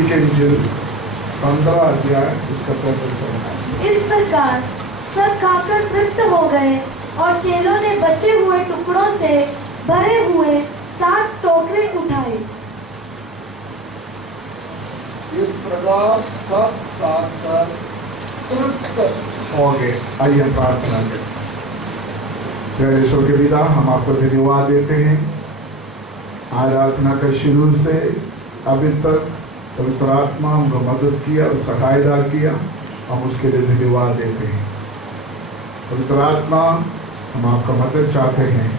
मसीह के इंजिल 15 अध्याय उसका 15। इस प्रकार सब खाकर तृप्त हो गए और चेलों ने बचे हुए टुकड़ों से भरे हुए 7 टोकरे उठाए। इस प्रकार सब खाकर तृप्त हो गए। आइए हम प्रार्थना करें। प्यारे ईश्वर के पिता, हम आपको धन्यवाद देते हैं। आराधना का शुरू से अभी तक पवित्र आत्मा हमको मदद किया और सहायता किया, हम उसके लिए धन्यवाद देते हैं। पवित्र आत्मा, हम आपका मदद चाहते हैं,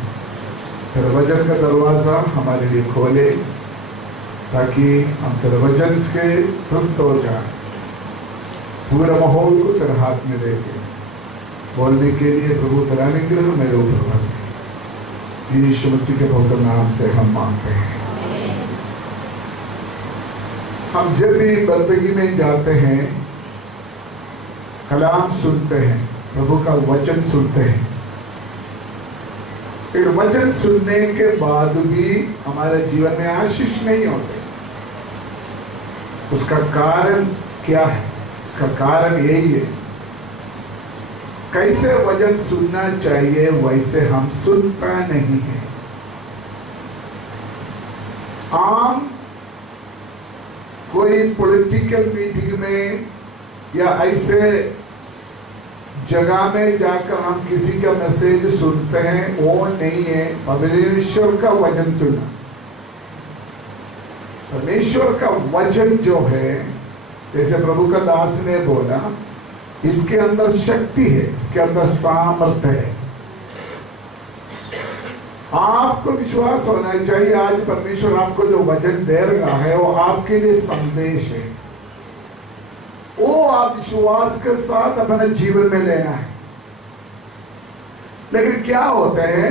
तेरे वचन का दरवाज़ा हमारे लिए खोले ताकि हम तेरे वचन से तृप्त हो जाए। पूरा माहौल को तेरे हाथ में दे दे। बोलने के लिए प्रभु तेरा अनुग्रह मेरे ऊपर बने। यीशु मसीह के पवित्र नाम से हम मांगते हैं। हम जब भी बंदगी में जाते हैं, कलाम सुनते हैं, प्रभु का वचन सुनते हैं, फिर वचन सुनने के बाद भी हमारे जीवन में आशीष नहीं होते। उसका कारण क्या है? उसका कारण यही है, कैसे वचन सुनना चाहिए वैसे हम सुनता नहीं है। आम कोई पॉलिटिकल मीटिंग में या ऐसे जगह में जाकर हम किसी का मैसेज सुनते हैं, वो नहीं है परमेश्वर का वचन सुनना। परमेश्वर का वचन जो है, जैसे प्रभु का दास ने बोला, इसके अंदर शक्ति है, इसके अंदर सामर्थ्य है। आपको विश्वास होना चाहिए आज परमेश्वर आपको जो वचन दे रहा है वो आपके लिए संदेश है। वो आप विश्वास के साथ अपने जीवन में लेना है। लेकिन क्या होता है,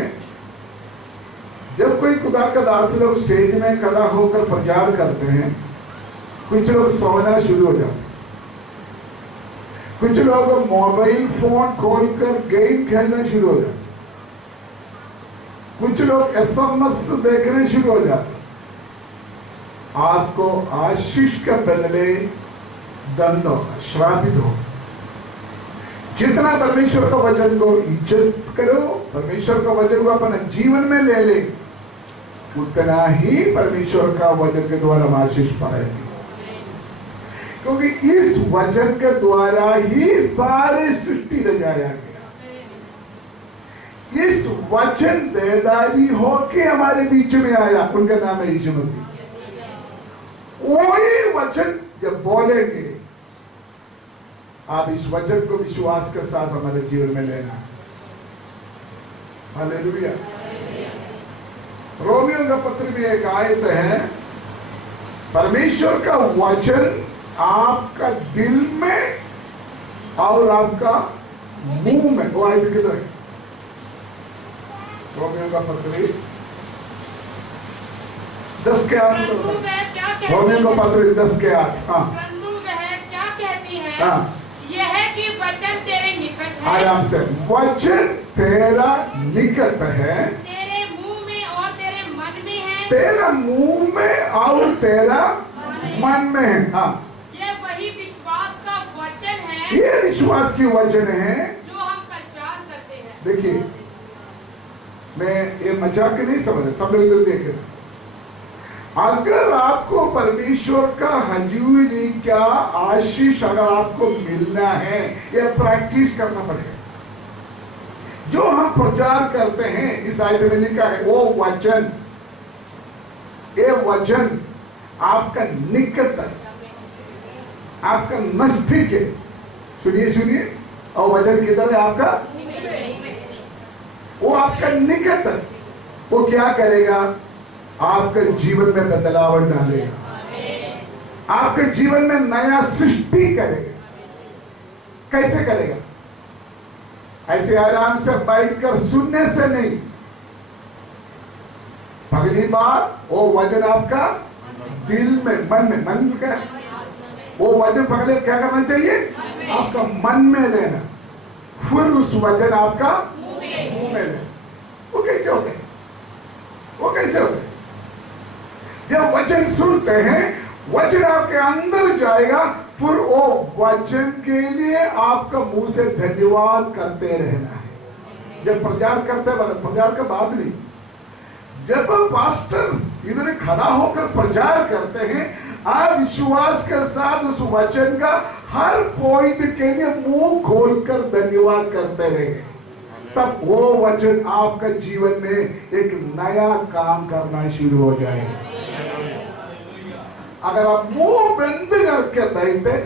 जब कोई खुदा का दास लोग स्टेज में खड़ा होकर प्रचार करते हैं, कुछ लोग सोना शुरू हो जाते हैं, कुछ लोग मोबाइल फोन खोलकर गेम खेलना शुरू हो जाते, कुछ लोग SMS देखने शुरू हो जाते। आपको आशीष के बदले दंड होगा, श्रापित हो। जितना परमेश्वर का वचन को इज्जत करो, परमेश्वर का वचन को अपने जीवन में ले ले, उतना ही परमेश्वर का वचन के द्वारा हम आशीष पाएंगे। क्योंकि इस वचन के द्वारा ही सारी सृष्टि रचाया गया। इस वचन देदारी होके हमारे बीच में आया, उनका नाम है यीशु मसीह। वही वचन जब बोलेंगे, आप इस वचन को विश्वास के साथ हमारे जीवन में लेना। हालेलुया। रोमियो का पत्र में एक आयत है, परमेश्वर का वचन आपका दिल में और आपका मुंह में। वो आयत किधर है? रोमियो का पत्र 10 के 8। रोमियो का पत्र 10 के 8। हाँ, परंतु वह क्या कहती है? हाँ, यह है कि वचन तेरे निकट है। आराम से, वचन तेरा निकट है, तेरे मुंह में और तेरे मन में है। तेरा मुंह में और तेरा मन में है। हाँ, ये वही विश्वास का वचन है, ये विश्वास की वचन है जो हम प्रचार करते हैं। देखिए, मैं ये मजाक नहीं समझ रहा, सब लोग इधर देख रहे। अगर आपको परमेश्वर का हजूरी का आशीष अगर आपको मिलना है, यह प्रैक्टिस करना पड़ेगा। जो हम प्रचार करते हैं, इस आयत में लिखा है, वो वचन, ये वचन आपका निकट है, आपका नजदीक है। सुनिए सुनिए, और वचन किधर है आपका? वो आपका निकट है। वो क्या करेगा? आपके जीवन में बदलाव डालेगा, आपके जीवन में नया सृष्टि करेगा। कैसे करेगा? ऐसे आराम से बैठकर सुनने से नहीं। पहली बात, वो वचन आपका दिल में, मन में, मन का वो वचन पहले क्या करना चाहिए? आपका मन में लेना, फिर उस वचन आपका मुंह में लेना। वो कैसे होता है? वो कैसे होता है? जब वचन सुनते हैं, वचन आपके अंदर जाएगा, फिर वो वचन के लिए आपका मुंह से धन्यवाद करते रहना है। जब प्रचार करते हैं, प्रचार के बाद नहीं, जब पास्टर इधर खड़ा होकर प्रचार करते हैं, आप विश्वास के साथ उस वचन का हर पॉइंट के लिए मुंह खोलकर धन्यवाद करते रहेंगे, तब वो वचन आपका जीवन में एक नया काम करना शुरू हो जाएगा। अगर आप मुंह बंद करके बैठे,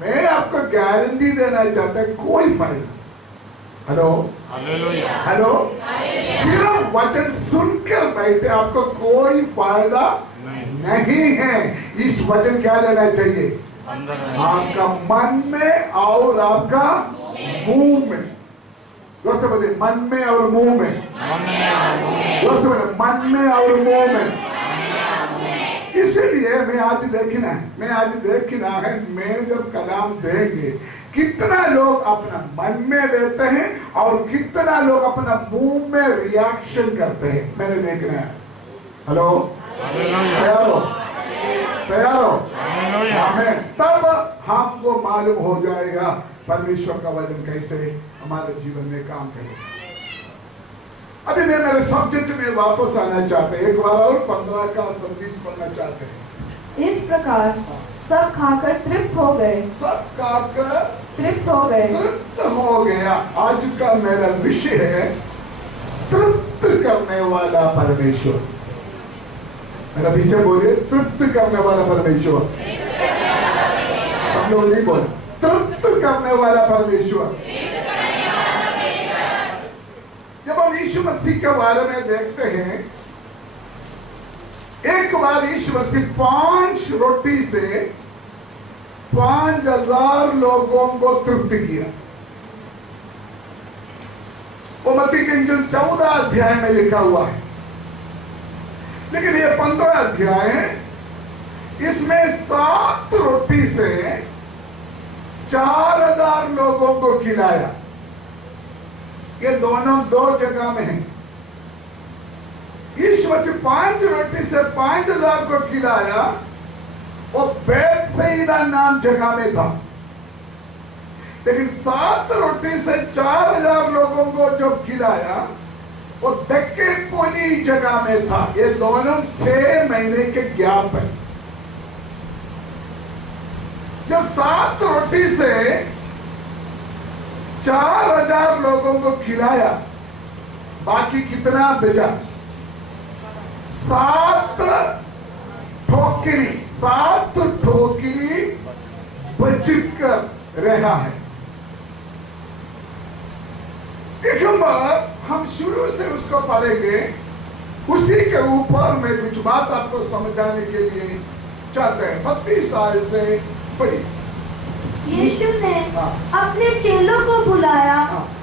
मैं आपको गारंटी देना चाहता हूं, कोई फायदा। हेलो हेलो, सिर्फ वचन सुनकर बैठे आपको कोई फायदा नहीं है। इस वचन क्या लेना चाहिए? आपका मन में और आपका मुंह में। जोर से बोलिए, मन में और मुंह में। जोर से बोलिए, मन में और मुंह में। इसलिए मैं आज देखना है, मैं जब कलाम देंगे कितना लोग अपना मन में लेते हैं और कितना लोग अपना मुंह में रिएक्शन करते हैं, मैंने देखना है। हेलो, तैयार हो? आमीन। तब हमको मालूम हो जाएगा परमेश्वर का वचन कैसे हमारे जीवन में काम करेगा। अभी मैं मेरे सब्जेक्ट में वापस आना चाहते हैं, एक बार और 15 का 26 पढ़ना चाहते हैं। इस प्रकार सब खाकर तृप्त हो गए। सब खाकर तृप्त हो गए। तृप्त हो गया। आज का मेरा विषय है तृप्त करने वाला परमेश्वर। मेरा पीछे बोलिए, तृप्त करने वाला परमेश्वर। सब लोग नहीं बोले, तृप्त करने वाला परमेश्वर। जब हम यीशु मसीह के बारे में देखते हैं, एक बार यीशु मसीह 5 रोटी से 5000 लोगों को तृप्त किया। वो मत्ती के इंजील 14 अध्याय में लिखा हुआ है, लेकिन ये 15 अध्याय, इसमें 7 रोटी से 4000 लोगों को खिलाया। ये दोनों 2 जगह में है। यीशु मसीह 5 रोटी से 5000 को खिलाया, वो बेतसैदा नाम जगह में था। लेकिन 7 रोटी से 4000 लोगों को जो खिलाया, वो दक्केपोनी जगह में था। ये दोनों 6 महीने के गैप है। जब 7 रोटी से 4000 लोगों को खिलाया, बाकी कितना बचा? 7 ठोकरी बचकर रहा है। एक बार हम शुरू से उसको पढ़ेंगे, उसी के ऊपर मैं कुछ बात आपको समझाने के लिए चाहते हैं। 32 साल से पढ़ी। यीशु ने अपने चेलों को बुलाया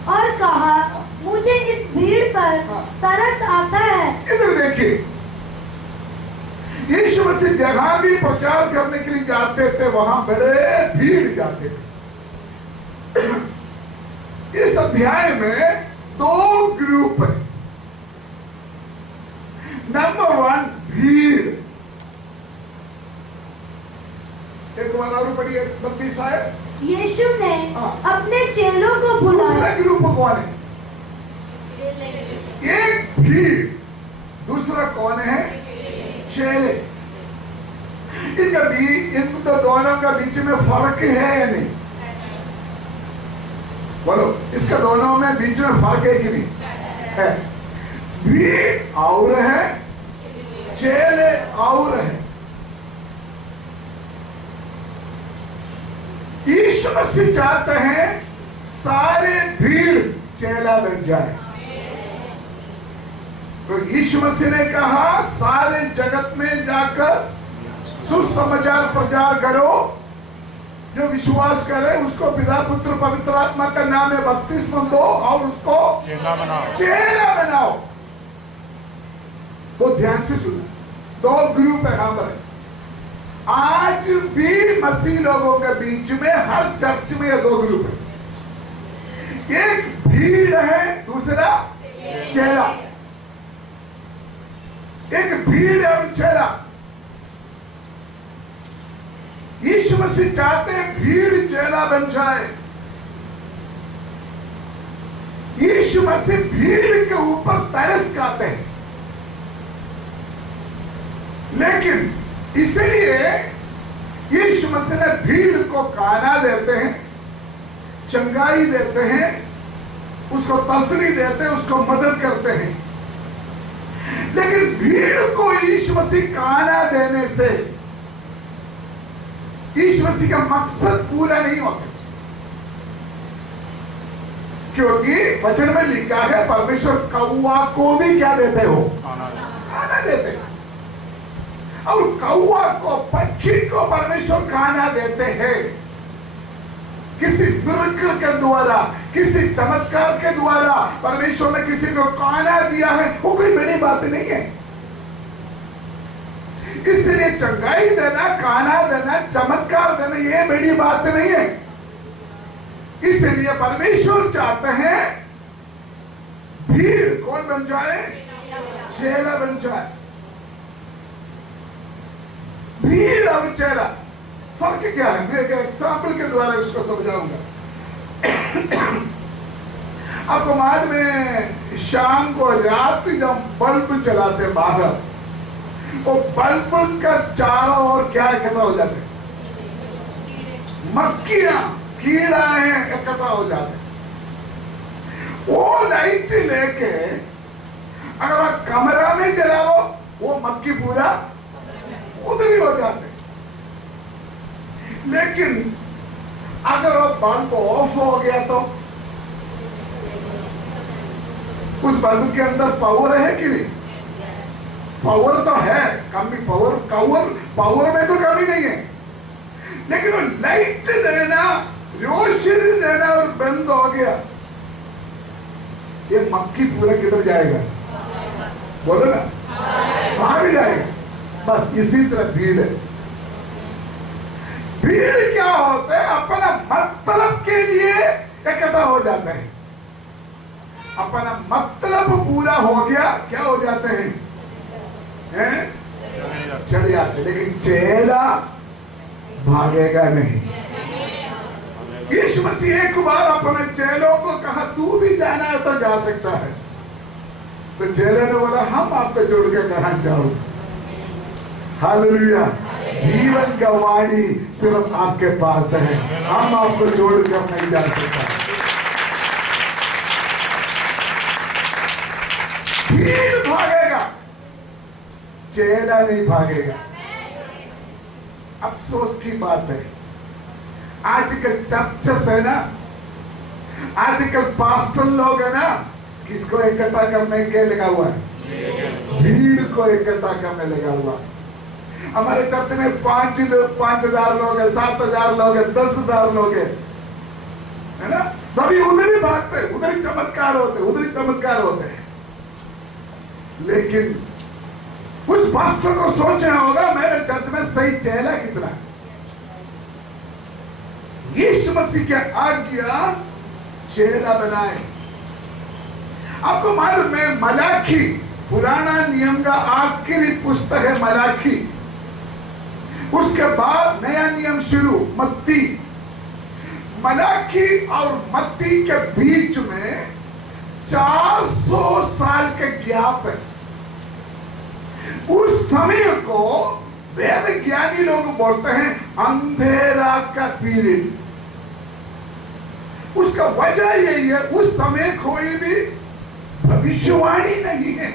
और कहा, मुझे इस भीड़ पर तरस आता है। इधर देखिए, यीशु मसीह जहां भी प्रचार करने के लिए जाते थे, वहां बड़े भीड़ जाते थे। इस अध्याय में 2 ग्रुप है। नंबर 1 भीड़। एक बार और पढ़िए, 32 आए। यीशु ने अपने चेलों को बुलाया। दूसरा ग्रुप कौन है? एक भीड़, दूसरा कौन है? चेले। इन दोनों का बीच में फर्क है या नहीं? बोलो, इसका दोनों में बीच में फर्क है कि नहीं? है। भीड़ और है, चेले और है। यीशु मसीह चाहते हैं सारे भीड़ चेला बन जाए। तो यीशु मसीह ने कहा, सारे जगत में जाकर सुसमाचार प्रचार करो। जो विश्वास करे उसको पिता पुत्र पवित्र आत्मा का नाम में बपतिस्मा दो और उसको चेला बनाओ। वो ध्यान से सुनो। 2 ग्रुप है यहाँ पर। आज भी मसीह लोगों के बीच में हर चर्च में ये 2 ग्रुप है। एक भीड़ है, दूसरा चेला। एक भीड़ और चेला। मसीह चाहते हैं भीड़ चेला बन जाए। यीशु मसीह भीड़ के ऊपर तरस खाते हैं, लेकिन इसलिए यीशु मसीह ने भीड़ को खाना देते हैं, चंगाई देते हैं, उसको तसल्ली देते हैं, उसको मदद करते हैं। लेकिन भीड़ को यीशु मसीह खाना देने से यीशु मसीह का मकसद पूरा नहीं होता, क्योंकि वचन में लिखा है परमेश्वर कौवा को भी क्या देते हो? खाना देते हैं। और कौवा को, पक्षी को परमेश्वर खाना देते हैं। किसी मिरेकल के द्वारा, किसी चमत्कार के द्वारा परमेश्वर ने किसी को खाना दिया है, वो कोई बड़ी बात नहीं है। इसलिए चंगाई देना, खाना देना, चमत्कार देना, ये बड़ी बात नहीं है। इसलिए परमेश्वर चाहते हैं भीड़ कौन बन जाए? चेला बन जाए। भीड़ और चेला फर्क क्या है? मैं एक एग्जाम्पल के द्वारा इसको समझाऊंगा। आपको मालूम है, शाम को रात जब बल्ब चलाते बाहर, वो बल्ब का चारों ओर क्या इकट्ठा हो जाते? मक्खियां, कीड़ा है, इकट्ठा हो जाते। वो लाइट लेके अगर आप कमरा में जलाओ, वो मक्खी पूरा उधर ही हो जाते। लेकिन अगर वो बल्ब ऑफ हो गया तो उस बल्ब के अंदर पावर है कि नहीं? पावर तो है, कमी पावर में तो कमी नहीं है। लेकिन वो लाइट देना, रोशनी देना और बंद हो गया, ये मक्खी पूरा किधर जाएगा? बोलो ना, भाग जाएगा। बस इसी तरह भीड़ है। भीड़ क्या होता है? अपना मतलब के लिए इकट्ठा हो जाते हैं। अपना मतलब पूरा हो गया, क्या हो जाते हैं? चले जाते। लेकिन चेला भागेगा नहीं। यीशु मसीह एक बार अपने चेलों को कहा, तू भी जाना है तो जा सकता है। तो चेले ने बोला, हम आप पे जोड़ के कहां जाऊं? हालेलुया। जीवन का वाणी सिर्फ आपके पास है, हम आपको जोड़कर नहीं जा सकता। भीड़ भागेगा, चेला नहीं भागेगा। अफसोस की बात है, आजकल चर्चेस है ना, आजकल पास्टर लोग है ना, किसको इकट्ठा करने के लगा हुआ है? भीड़ को इकट्ठा करने लगा हुआ। हमारे चर्च में 5,000 लोग है, 7,000 लोग है, 10,000 लोग है ना? सभी उधर ही भागते, उधर ही चमत्कार होते, उधर ही चमत्कार होते हैं। लेकिन उस पास्टर को सोचना होगा, मेरे चर्च में सही चेला कितना? यीशु मसीह के आज्ञा चेला बनाए। आपको मालूम है, मलाखी, पुराना नियम का आखिरी पुस्तक है मलाखी। उसके बाद नया नियम शुरू, मत्ती। मलाखी और मत्ती के बीच में 400 साल के गैप है। उस समय को वेद ज्ञानी लोग बोलते हैं अंधेरा का पीरियड। उसका वजह यही है, उस समय कोई भी भविष्यवाणी नहीं है।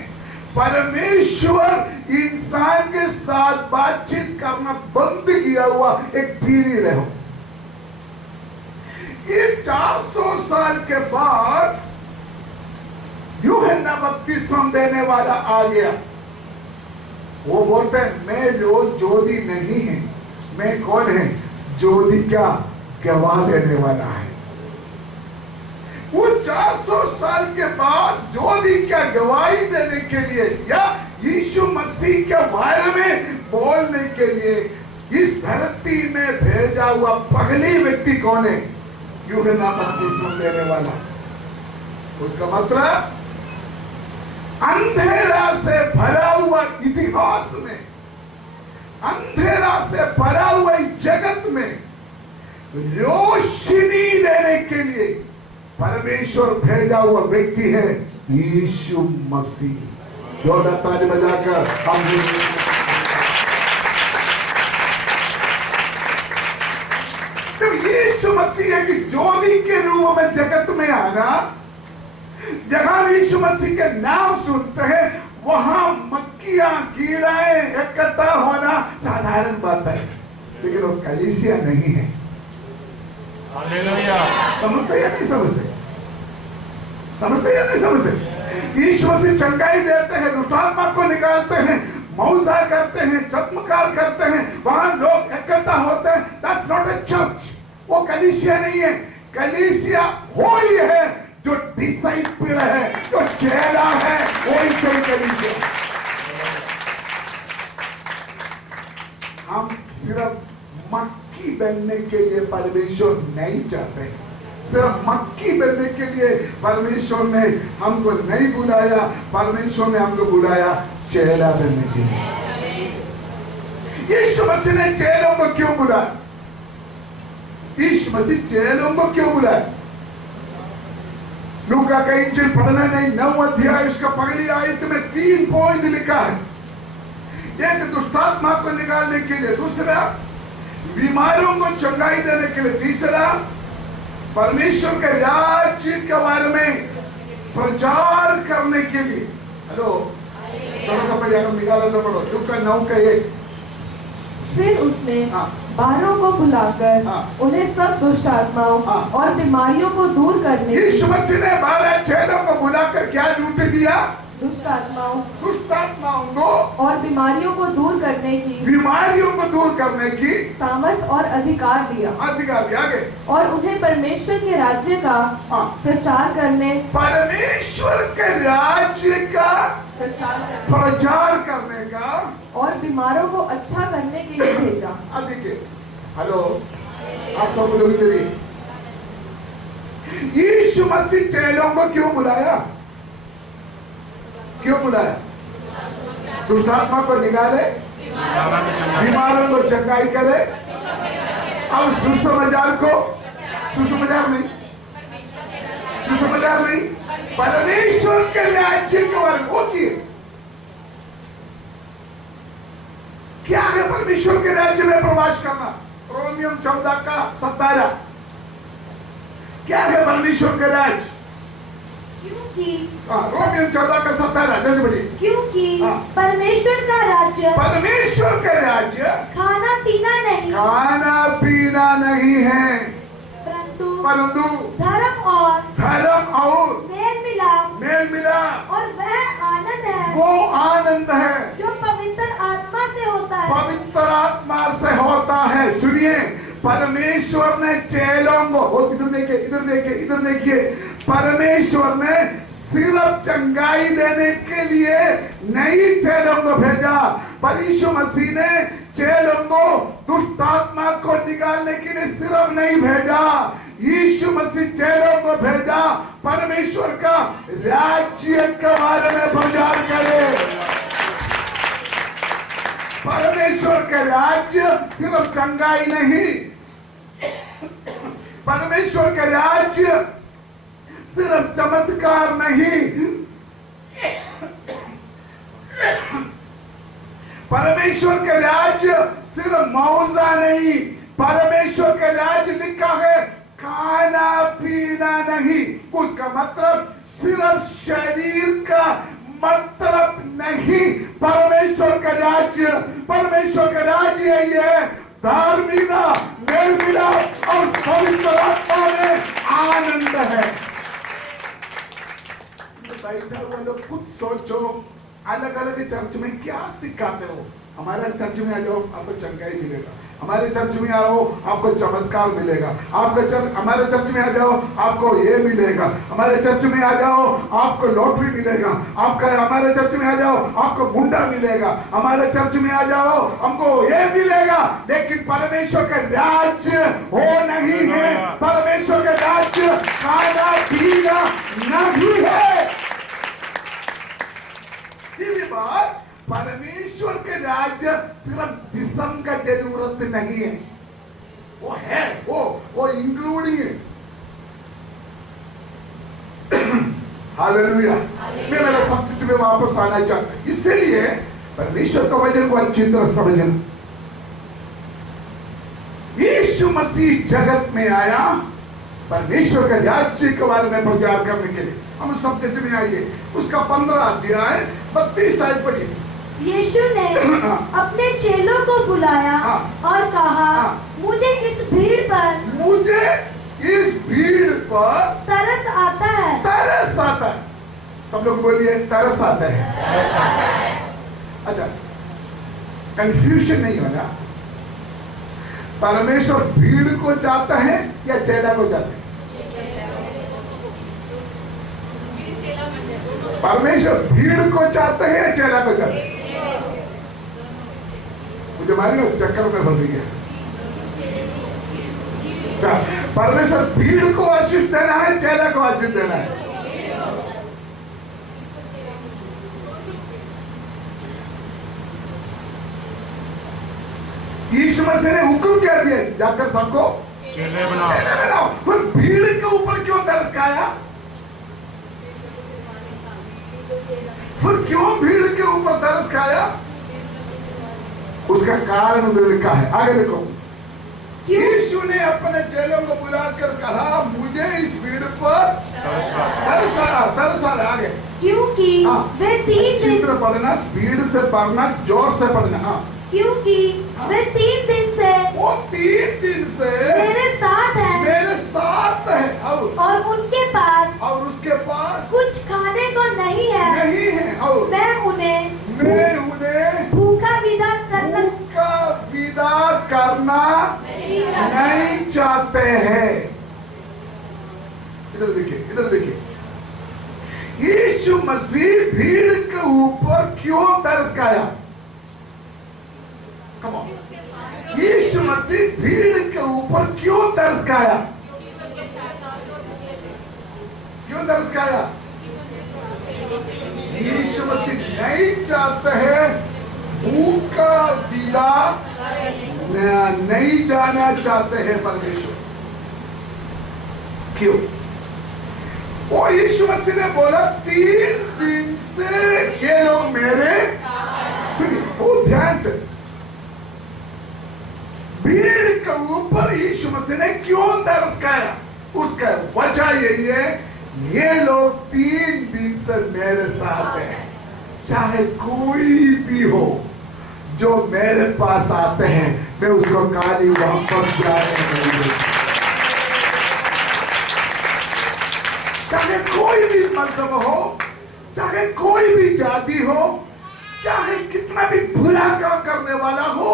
परमेश्वर इंसान के साथ बातचीत करना बंद किया हुआ एक पीरियड है। ये 400 साल के बाद यूहन्ना बपतिस्मा देने वाला आ गया। वो बोलते हैं, मैं जो ज्योति नहीं है, मैं कौन है? ज्योति का गवाह देने वाला है। वो 400 साल के बाद ज्योति का गवाही देने के लिए या यीशु मसीह के बारे में बोलने के लिए इस धरती में भेजा हुआ पहली व्यक्ति कौन है? यूहन्ना बपतिस्मा देने वाला। उसका मतलब अंधेरा से भरा हुआ इतिहास में, अंधेरा से भरा हुआ जगत में रोशनी देने के लिए परमेश्वर भेजा हुआ व्यक्ति है यीशु मसीह। जोरदार ताली बजाकर हम तो यीशु मसीह है कि ज्योति के रूप में जगत में आना। जहां यीशु मसीह के नाम सुनते हैं वहां मक्खियां कीड़ाएं इकट्ठा होना साधारण बात है, लेकिन वो कलीसिया नहीं है। हालेलुया। समझते या नहीं समझते? समझते या नहीं समझते? यीशु मसीह चंगाई देते हैं, दुष्टात्मा को निकालते हैं, मौजा करते हैं, चमत्कार करते हैं, वहां लोग इकट्ठा होते हैं। That's not a church. वो कलीसिया नहीं है। कलीसिया वो ही है जो डिसाइपल है, जो चेला है, वो ही सही कलीसिया। हम सिर्फ मक्खी बनने के लिए परमेश्वर नहीं चाहते। सिर्फ मक्खी बनने के लिए परमेश्वर ने हमको नहीं बुलाया। परमेश्वर ने हमको बुलाया चेला बनने के लिए। यीशु मसीह ने चेलों को क्यों बुलाया? यीशु मसीह चेलों को क्यों बुलाया? लूका का इंजिल पढ़ना नहीं, 9 अध्याय उसका पहली आयत में 3 पॉइंट लिखा है। एक दुष्टात्मा को निकालने के लिए, दूसरा बीमारों को चंगाई देने के लिए, तीसरा परमेश्वर के राज्य के बारे में प्रचार करने के लिए। हेलो, थोड़ा सा बढ़िया निकाला तो पढ़ो। लूका 9 का 1। फिर उसने 12 को बुलाकर उन्हें सब दुष्ट आत्माओं और बीमारियों को दूर करने यीशु मसीह ने 12 चेलों को बुलाकर क्या ड्यूटी दिया? दुष्ट आत्माओं को और बीमारियों को दूर करने की सामर्थ और अधिकार दिया। आगे और उन्हें परमेश्वर के राज्य का प्रचार करने प्रचार करने का और बीमारों को अच्छा करने के लिए भेजा। हेलो, आप सब लोग इधर ही। यीशु मसीह चेलों को क्यों बुलाया? क्यों बुलाया? दुष्टात्मा को निकाले, बीमारों को चंगाई करे, और सुसमाचार नहीं, परमेश्वर के राज्य के बारे में होती है। क्या है परमेश्वर के राज्य में प्रवेश करना? रोमियो 14 का 17। क्या है परमेश्वर के राज्य? क्योंकि रोमियो 14 का 17 जल्दी बढ़िए। क्योंकि परमेश्वर का राज्य खाना पीना नहीं है, परंतु धर्म और मेल मिलाप और वो आनंद है जो पवित्र आत्मा से होता है। सुनिए, परमेश्वर ने चेलों को, इधर देखिए, परमेश्वर ने सिर्फ चंगाई देने के लिए नहीं चेलों को भेजा। पर यीशु मसीह ने चेलों को दुष्ट आत्मा को निकालने के लिए सिर्फ नहीं भेजा। यीशु मसीह चेलों को भेजा परमेश्वर का राज्य के बारे में प्रचार करे। परमेश्वर के राज्य सिर्फ चंगाई नहीं, परमेश्वर के राज्य सिर्फ चमत्कार नहीं, परमेश्वर के राज्य सिर्फ मौजा नहीं, परमेश्वर के राज्य लिखा है खाना पीना नहीं। उसका मतलब सिर्फ शरीर का मतलब नहीं। परमेश्वर का राज्य ये है धार्मिकता, मेल मिलाप और पवित्र आत्मा में आनंद है। बैठे हुए लोग खुद सोचो, अलग अलग चर्च में क्या सिखाते हो। हमारे चर्च में आ जाओ, आपको चंगाई मिलेगा। हमारे चर्च में आओ, आपको चमत्कार मिलेगा। हमारे चर्च में आ जाओ, आपको ये मिलेगा। हमारे चर्च में आ जाओ, आपको लॉटरी मिलेगा। हमारे चर्च में आ जाओ, आपको मुंडा मिलेगा। हमारे चर्च में आ जाओ, हमको ये मिलेगा। लेकिन परमेश्वर का राज्य वो नहीं है। परमेश्वर का राज्य खाना पीना नहीं है। सीधी बात, परमेश्वर के राज्य सिर्फ जिस्म का जरूरत नहीं है। वो है, वो इंक्लूडिंग है। हालेलुया। मैं मेरा सब्जेक्ट में वापस आना चाहता हूं। इसलिए परमेश्वर का वचन को अच्छी तरह समझना। यीशु मसीह जगत में आया परमेश्वर के राज्य के बारे में प्रचार करने के लिए। हम उस सब्जेक्ट में आइए, उसका 15 अध्याय 32 आयत पढ़िए। यीशु ने अपने चेलों को बुलाया और कहा, मुझे इस भीड़ पर तरस आता है। तरस आता है। सब लोग बोलिए तरस आता है। अच्छा, कंफ्यूजन नहीं होना। परमेश्वर भीड़ को चाहता है या चेला को चाहता है? परमेश्वर भीड़ को चाहता है या चेला को चाहता है? मुझे मालूम चक्कर में फंस गया। परमेश्वर भीड़ को आशीष देना है, चेला को आशीष देना है? यीशु मसीह ने हुक्म क्या दिया? जाकर सबको चेले बनाओ। फिर भीड़ के ऊपर क्यों तरस खाया? फिर क्यों भीड़ के ऊपर तरस खाया? उसका कारण उधर लिखा है, आगे देखो। यीशु ने अपने चेलों को बुलाकर कहा, मुझे इस भीड़ पर तरस आ। आगे क्योंकि वे 3 दिन पढ़ना, स्पीड से पढ़ना, जोर से पढ़ना। क्योंकि वे 3 दिन से मेरे साथ है और उनके पास कुछ खाने को नहीं है। और मैं उन्हें भूखा विदा करना नहीं चाहते हैं। इधर देखिए, यीशु मसीह भीड़ के ऊपर क्यों तरस खाया? Come on. यीशु मसीह भीड़ के ऊपर क्यों तरस खाया? यीशु मसीह नहीं चाहते हैं भूखा विदा नहीं जाना चाहते हैं परमेश्वर। क्यों? वो यीशु मसीह ने बोला 3 दिन से ये लोग मेरे, सुनिए बहुत ध्यान से, भीड़ के ऊपर यीशु मसीह ने क्यों तरस खाया? उसका वजह यही है, ये लोग 3 दिन से मेरे साथ हैं। चाहे कोई भी हो जो मेरे पास आते हैं, मैं उसको खाली वापस जाने नहीं दूंगा। चाहे कोई भी मजहब हो, चाहे कोई भी जाति हो, चाहे कितना भी बुरा काम करने वाला हो,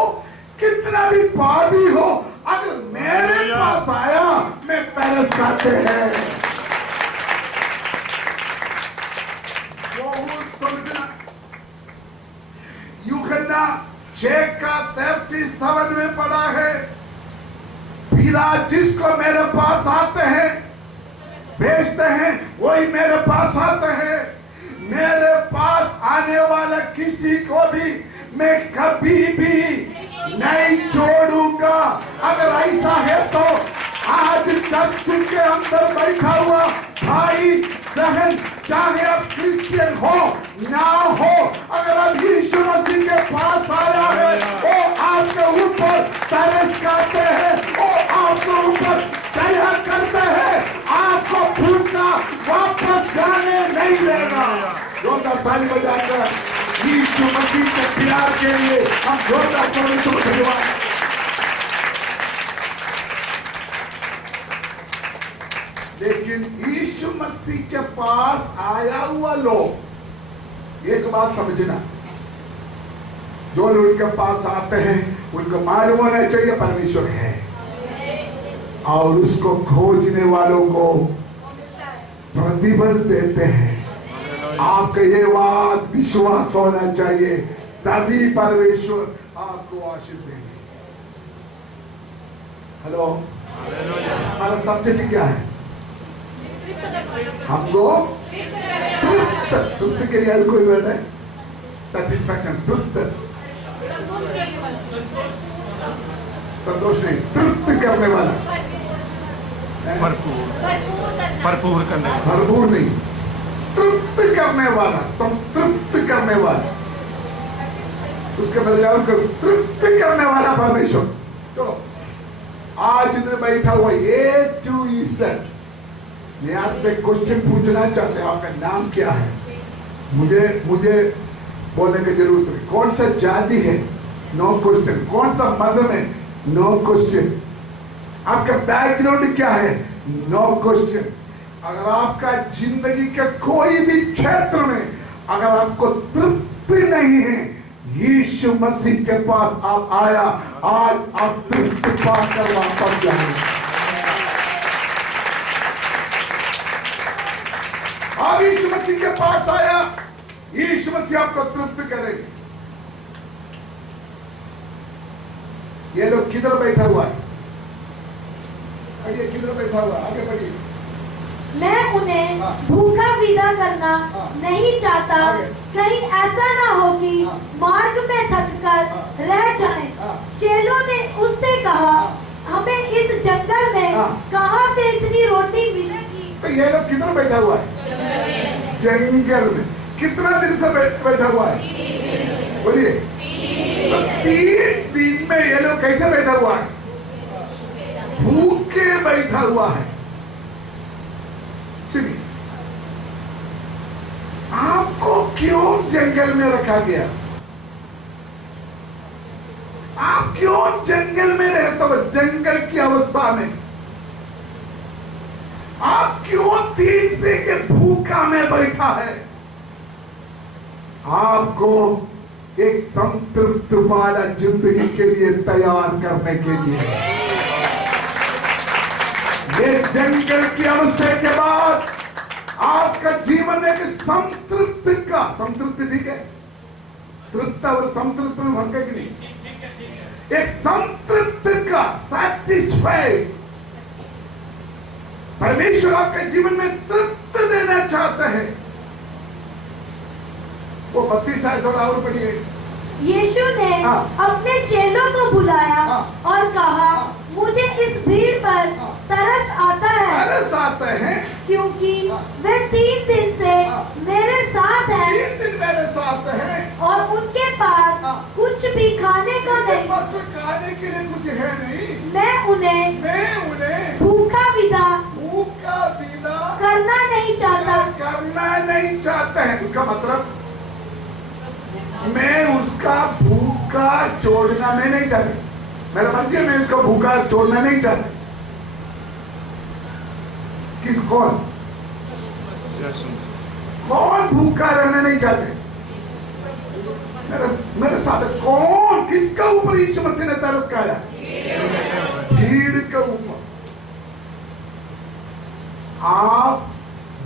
कितना भी पापी हो, अगर मेरे पास आया, मैं तरस खाते हैं। समझना, यूहन्ना 6:37 में पढ़ा है, पिता जिसको मेरे पास आते हैं, भेजते हैं, वही मेरे पास आते हैं। मेरे पास आने वाला किसी को भी मैं कभी भी नहीं छोड़ूंगा। अगर ऐसा है तो आज चर्च के अंदर बैठा हुआ भाई बहन, चाहे आप क्रिश्चियन हो ना हो, अगर आप यीशु मसीह के पास आया है, वो आपके ऊपर तरस खाते हैं, वो आपके ऊपर दया करते हैं, आपको भूखना वापस जाने नहीं देगा। जोरदार ताली बजाकर यीशु मसीह के प्यार के लिए हम जोरदार परमेश्वर को धन्यवाद। लेकिन यीशु मसीह के पास आया हुआ लोग, एक बात समझना, जो लोग उनके पास आते हैं उनको मालूम होना चाहिए परमेश्वर है, और उसको खोजने वालों को प्रतिफल देते हैं। आपका ये बात विश्वास होना चाहिए, तभी परमेश्वर आपको आशीष देंगे। हेलो, हमारा सब्जेक्ट क्या है? हमको तृप्त के लिए कोई वर्ड है? सेटिस्फैक्शन, तृप्त, संतोष नहीं, तृप्त करने वाला, भरपूर करने वाला, भरपूर नहीं, तृप्त करने वाला, संतृप्त करने वाला, उसके बदलाव को तृप्त करने वाला परमेश्वर। तो आज इधर बैठा हुआ A to Z, मैं आपसे क्वेश्चन पूछना चाहते हैं, आपका नाम क्या है? मुझे बोलने की जरूरत नहीं। कौन सा जाति है? No question. कौन सा मजहब है? No question. आपका बैकग्राउंड क्या है? No question. अगर आपका जिंदगी के कोई भी क्षेत्र में अगर आपको तृप्ति नहीं है, यीशु मसीह के पास आप आया, आज आप तृप्ति पाकर वापस जाएंगे। आप यीशु मसीह के पास आया, यीशु मसीह आपको तृप्त करेंगे। ये लोग किधर बैठा हुआ है? आगे किधर बैठा हुआ? आगे बढ़िए। मैं उन्हें भूखा विदा करना नहीं चाहता, कहीं ऐसा ना हो कि मार्ग में थककर रह जाएं। चेलों ने उससे कहा, हमें इस जंगल में कहां से इतनी रोटी मिलेगी? तो ये लोग किधर बैठा हुआ है? जंगल में। कितना दिन से बैठा हुआ है? बोलिए। तो 3 दिन में ये लोग कैसे बैठा हुआ है? भूखे बैठा हुआ है। सुनिए, आपको क्यों जंगल में रखा गया? आप क्यों जंगल में रहते हो? जंगल की अवस्था में आप क्यों 3 से के भूखा में बैठा है? आपको एक संतृप्त वाला जिंदगी के लिए तैयार करने के लिए। ये जंगल की अवस्था के बाद आपका जीवन एक संतृप्ति, ठीक है? तृप्त और संतृप्त में फर्क है कि नहीं? एक संतृप्त का, सैटिस्फाइड। परमेश्वर आपके जीवन में तृप्त देना चाहता है। वो 32 आयत थोड़ा और पढ़िए। यीशु ने अपने चेलों को बुलाया और कहा, मुझे इस भीड़ पर तरस आता है, क्योंकि वे 3 दिन से मेरे साथ हैं। 3 दिन मेरे साथ हैं और उनके पास कुछ भी खाने को नहीं। पास में खाने के लिए कुछ है नहीं। मैं उन्हें भूखा विदा करना नहीं चाहता। है। उसका मतलब मैं उसका भूखा छोड़ना मैं नहीं चाहता। मेरा मर्जी है, मैं उसका भूखा छोड़ना नहीं चाहता। कौन भूखा रहना नहीं चाहते? मेरे साथ कौन, किसका ऊपर यीशु मसीह ने तरस खाया? भीड़ के ऊपर। आप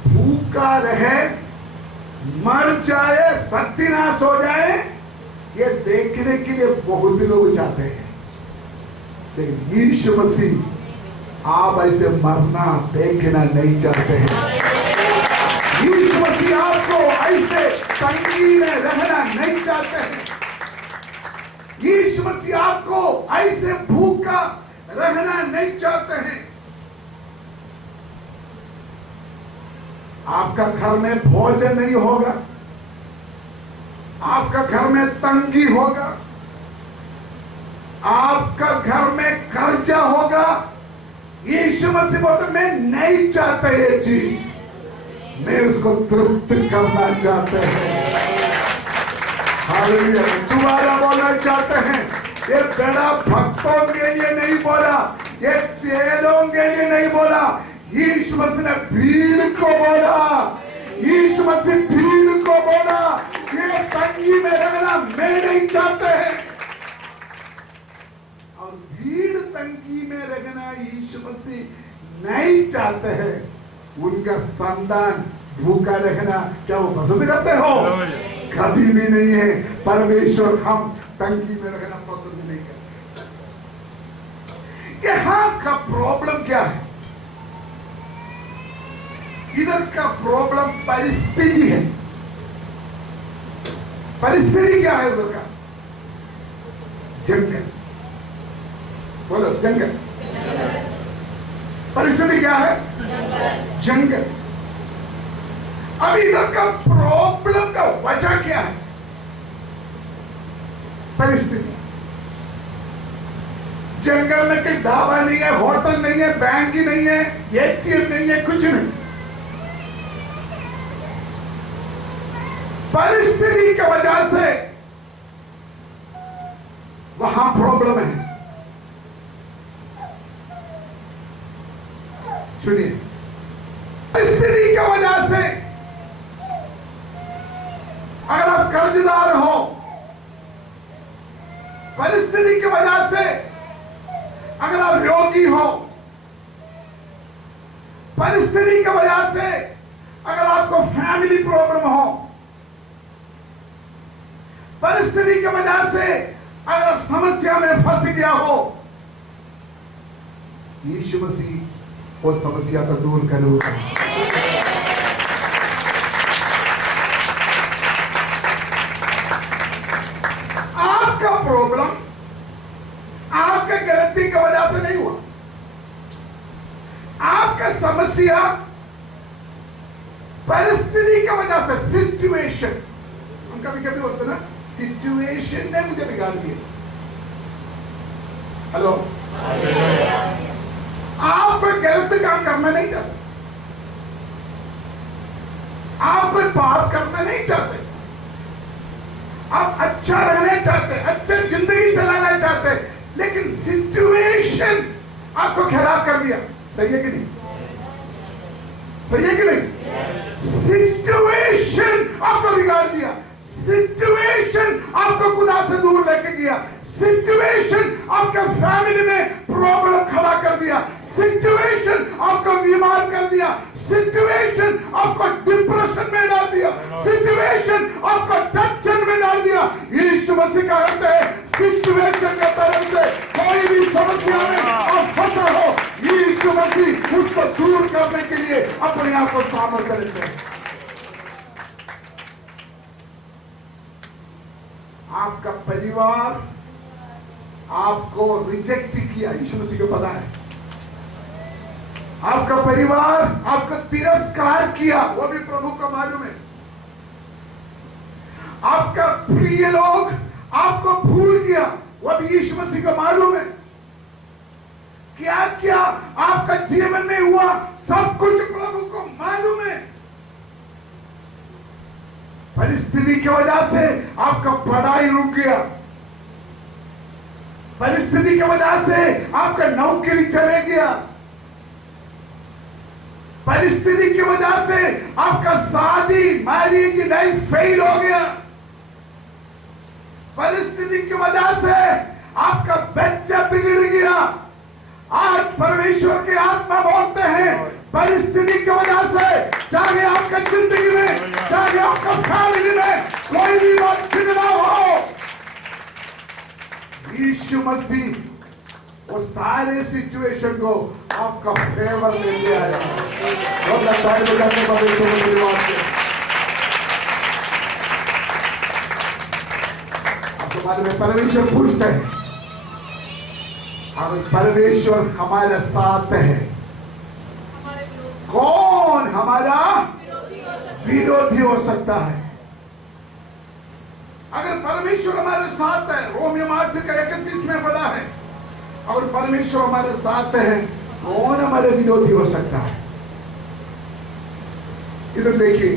भूखा रहे, मर जाए, सत्यानाश हो जाए, ये देखने के लिए बहुत लोग चाहते हैं। लेकिन यीशु मसीह आप ऐसे मरना देखना नहीं चाहते हैं। यीशु मसीह आपको ऐसे तंगी में रहना नहीं चाहते हैं। यीशु मसीह आपको ऐसे भूखा रहना नहीं चाहते हैं। आपका घर में भोजन नहीं होगा, आपका घर में तंगी होगा, आपका घर में कर्जा होगा। यीशु मसीह बोलते मैं नहीं चाहता ये चीज, मैं उसको तृप्त करना चाहते हैं। हालेलुया। दोबारा बोलना चाहते हैं। ये बड़ा भक्तों के लिए नहीं बोला, ये चेलों के लिए नहीं बोला, यीशु मसीह ने भीड़ को बोला। यीशु मसीह भीड़ को बोला, ये तंगी में रहना मैं नहीं चाहते हैं। और भीड़ तंगी में रहना यीशु मसीह नहीं चाहते हैं। उनका संतान भूखा रहना क्या वो पसंद करते हो? कभी भी नहीं है। परमेश्वर हम तंगी में रहना पसंद नहीं करते। यहां का प्रॉब्लम क्या है? इधर का प्रॉब्लम परिस्थिति है। परिस्थिति क्या है उधर का? जंगल। बोलो जंगल। परिस्थिति क्या है? जंगल। अब इधर का प्रॉब्लम का वजह क्या है? परिस्थिति। जंगल में कोई ढाबा नहीं है, होटल नहीं है, बैंक ही नहीं है, एटीएम नहीं है, कुछ नहीं। परिस्थिति की वजह से वहां प्रॉब्लम है। सुनिए, परिस्थिति की वजह से अगर आप कर्जदार हो, परिस्थिति की वजह से अगर आप रोगी हो, परिस्थिति की वजह से अगर आपको फैमिली प्रॉब्लम हो, परिस्थिति की वजह से अगर आप समस्या में फंस गया हो, यीशु मसीह वो समस्या को दूर करेगा। आपका प्रॉब्लम आपके गलती की वजह से नहीं हुआ। आपका समस्या परिस्थिति की वजह से, सिचुएशन, हम कभी कभी बोलते ना सिचुएशन ने मुझे बिगाड़ दिया। हेलो, आप कोई गलत काम करना नहीं चाहते, आप कोई पाप करना नहीं चाहते, आप अच्छा रहना चाहते, अच्छा जिंदगी चलाना चाहते, लेकिन सिचुएशन आपको खराब कर दिया। सही है कि नहीं? सही है कि नहीं? सिचुएशन आपको बिगाड़ दिया, सिचुएशन आपको खुदा से दूर लेके गया, सिचुएशन आपके फैमिली में प्रॉब्लम खड़ा कर दिया, सिचुएशन आपको बीमार कर दिया, सिचुएशन आपको डिप्रेशन में डाल दिया, सिचुएशन आपको टेंशन में डाल दिया। यीशु मसीह का कहते हैं सिचुएशन के तरफ से कोई भी समस्या में आप फंसा हो, यीशु मसीह उसको दूर करने के लिए अपने आप को सामर्थ्य देते हैं। आपका परिवार आपको रिजेक्ट किया, यीशु मसीह को पता है। आपका परिवार आपको तिरस्कार किया, वो भी प्रभु को मालूम है। आपका प्रिय लोग आपको भूल गया, वो भी यीशु मसीह को मालूम है। क्या क्या आपका जीवन में हुआ, सब कुछ प्रभु को मालूम है। परिस्थिति की वजह से आपका पढ़ाई रुक गया, परिस्थिति की वजह से आपका नौकरी चले गया, परिस्थिति की वजह से आपका शादी मैरिज लाइफ फेल हो गया, परिस्थिति की वजह से आपका बच्चा बिगड़ गया। आज परमेश्वर की आत्मा बोलते हैं परिस्थिति की वजह से, चाहे आपका जिंदगी में, चाहे आपका फैमिली में कोई भी बात बिगड़ा हो, यीशु मसीह वो सारे सिचुएशन को आपका फेवर लेके आया। बहुत लगता है बजाते आपको मालूम है, परमेश्वर पूछते हैं अगर परमेश्वर हमारे साथ है, कौन हमारा विरोधी हो सकता है? अगर परमेश्वर हमारे साथ है, रोमियो 8:31 में पढ़ा है, और परमेश्वर हमारे साथ है, कौन हमारे विरोधी हो सकता है? इधर देखिए,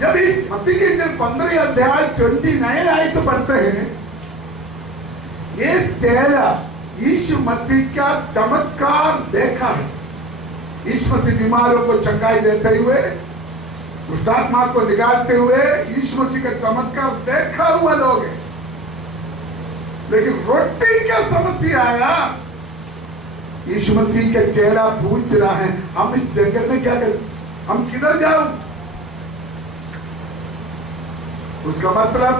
जब इस मत्ती के 15 अध्याय 29 आयत तो पढ़ते हैं, ये चेहरा यीशु मसीह का चमत्कार देखा है। यीशु मसीह बीमारों को चंगाई देते हुए, दुष्टात्मा को निकालते हुए, यीशु मसीह का चमत्कार देखा हुआ लोग हैं। लेकिन रोटी का समस्या आया, यीशु मसीह का चेहरा पूछ रहा है, हम इस जंगल में क्या करें, हम किधर जाऊं? उसका मतलब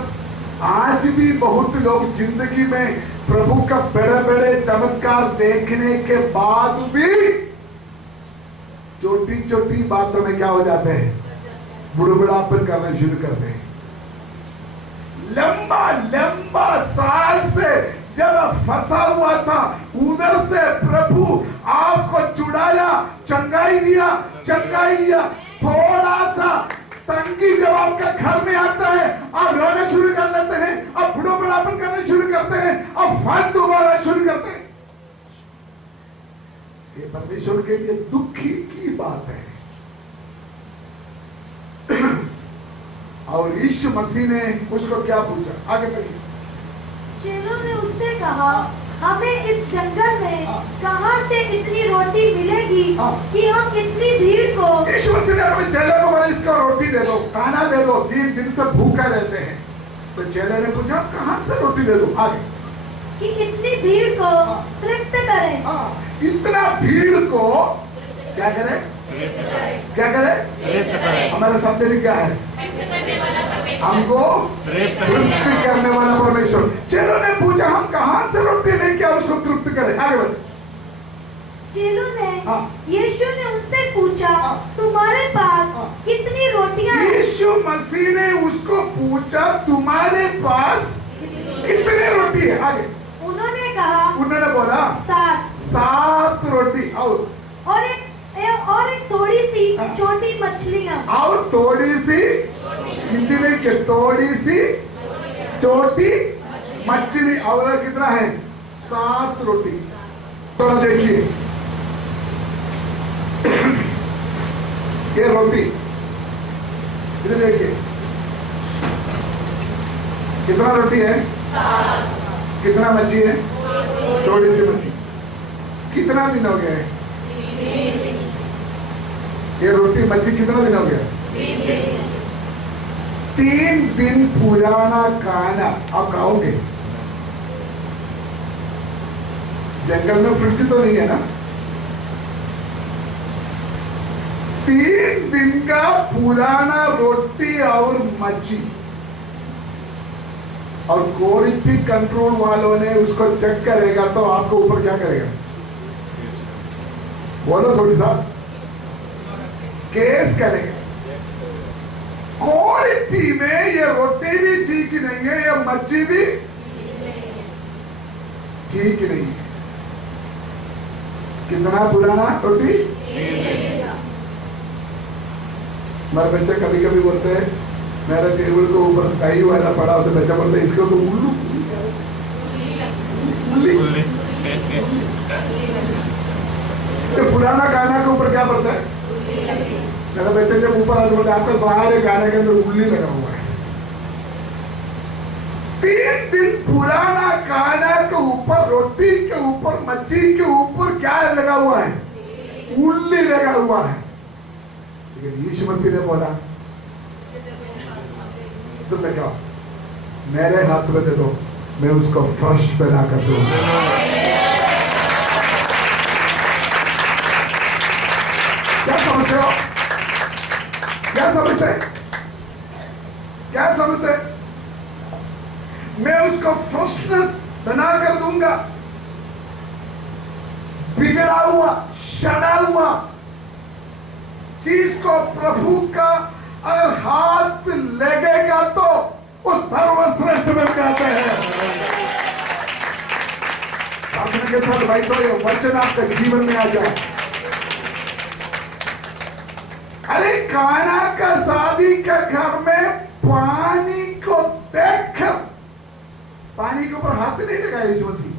आज भी बहुत लोग जिंदगी में प्रभु का बड़े बड़े चमत्कार देखने के बाद भी छोटी छोटी बातों में क्या हो जाते हैं, बुड़बुड़ापन करना शुरू करते हैं। लंबा लंबा साल से जब फंसा हुआ था उधर से प्रभु आपको छुड़ाया, चंगाई दिया। थोड़ा सा तंगी जब आपका घर में आता है, आप रोने शुरू कर लेते हैं, आप बुढ़ापन करने शुरू करते हैं, आप फालतू बोलना शुरू करते हैं। ये परमेश्वर के लिए दुखी की बात है। और यीशु मसीह ने उसको क्या पूछा, आगे बढ़िए। चेलों ने उससे कहा, हमें इस जंगल में कहां से इतनी रोटी मिलेगी कि हम इतनी भीड़ को। यीशु मसीह ने अपने चेलों को बोला, इसको रोटी दे दो, खाना दे दो, 3 दिन से भूखे रहते हैं। तो चेले ने पूछा, कहां से रोटी दे दो, आगे, कि इतनी भीड़ को तृप्त करें। इतना भीड़ को क्या करे, हमारा सब्जेक्ट क्या है, हमको तृप्त करने वाला परमेश्वर। चेलों ने पूछा, हम कहां से रोटी लेके उसको तृप्त करें, आगे बढ़े। चेलों ने यीशु ने उनसे पूछा, तुम्हारे पास कितनी रोटियां हैं? यीशु मसीह ने उसको पूछा, तुम्हारे पास कितनी रोटी है, आगे। उन्होंने बोला 7 रोटी और एक थोड़ी सी छोटी मछलियां। और थोड़ी सी, हिंदी में क्या, थोड़ी सी छोटी मछली। और कितना है, 7 रोटी। थोड़ा देखिए ये रोटी, इधर देखिए कितना रोटी है, कितना मच्छी है, थोड़ी सी मच्छी। कितना दिन हो गया है ये रोटी मच्छी, कितना दिन हो गया, 3 दिन पुराना खाना आप खाओगे। जंगल में फ्रिज तो नहीं है ना, 3 दिन का पुराना रोटी और मच्छी। और क्वालिटी कंट्रोल वालों ने उसको चेक करेगा तो आपको ऊपर क्या करेगा, बोलो सोडी साहब, केस करेगा। क्वालिटी में ये रोटी भी ठीक नहीं है, ये मच्छी भी ठीक नहीं है। कितना पुराना रोटी। हमारे बच्चे कभी कभी बोलते हैं, मेरे टेबल के ऊपर दही वाला पड़ा हो तो बच्चा बोलता है, इसको तो उल्लू पुराना गाना के ऊपर क्या पड़ता है, मेरा बच्चे जब ऊपर आते बोलते आपका सारे गाने के अंदर उल्ली लगा हुआ है। 3 दिन पुराना खाना के ऊपर, रोटी के ऊपर, मच्छी के ऊपर क्या लगा हुआ है, उल्ली लगा हुआ है। लेकिन यीशु मसीह ने बोला, तुम क्या, मेरे हाथ में दे दो, मैं उसको फर्श पहना कर दूंगा। क्या समझते हो, क्या समझते, मैं उसको फ्रेशनेस बना कर दूंगा। बिगड़ा हुआ, सड़ा हुआ चीज को प्रभु का अगर हाथ लगेगा तो वो सर्वश्रेष्ठ बन जाता है। प्रार्थना के साथ भाई तो ये वचन आपके जीवन में आ जाए। अरे काना का शादी का घर में पानी को देखकर, पानी के ऊपर हाथ नहीं लगाया यीशु मसीह,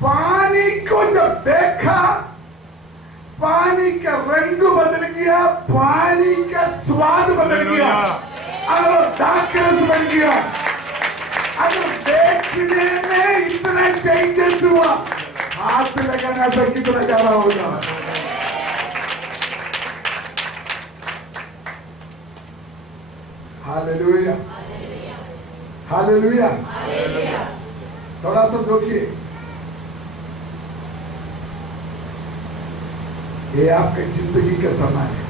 पानी को जब देखा, पानी का रंग बदल गया, पानी का स्वाद बदल गया, अगर डार्कनेस बन गया, अगर देखने में इतना चेंजेस हुआ, हाथ लगाना से कितना ज्यादा होगा। Hallelujah, hallelujah. थोड़ा सा देखिए, ये आपके जिंदगी का समय है।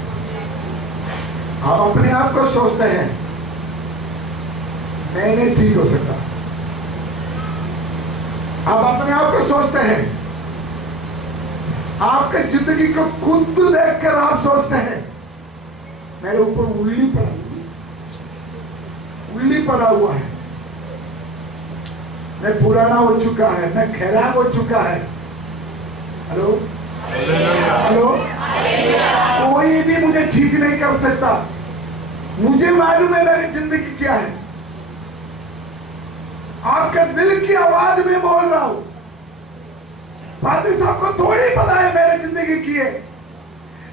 आप अपने आप को सोचते हैं मैं नहीं ठीक हो सकता, आप अपने आप को सोचते हैं, आपके जिंदगी को खुद देखकर आप सोचते हैं मेरे ऊपर उल्ली पड़ा हुआ है, मैं पुराना हो चुका है, मैं खराब हो चुका है। हेलो हेलो, कोई भी मुझे ठीक नहीं कर सकता। मुझे मालूम है मेरी जिंदगी क्या है। आपके दिल की आवाज में बोल रहा हूं। पादरी साहब को थोड़ी पता है मेरी जिंदगी की है,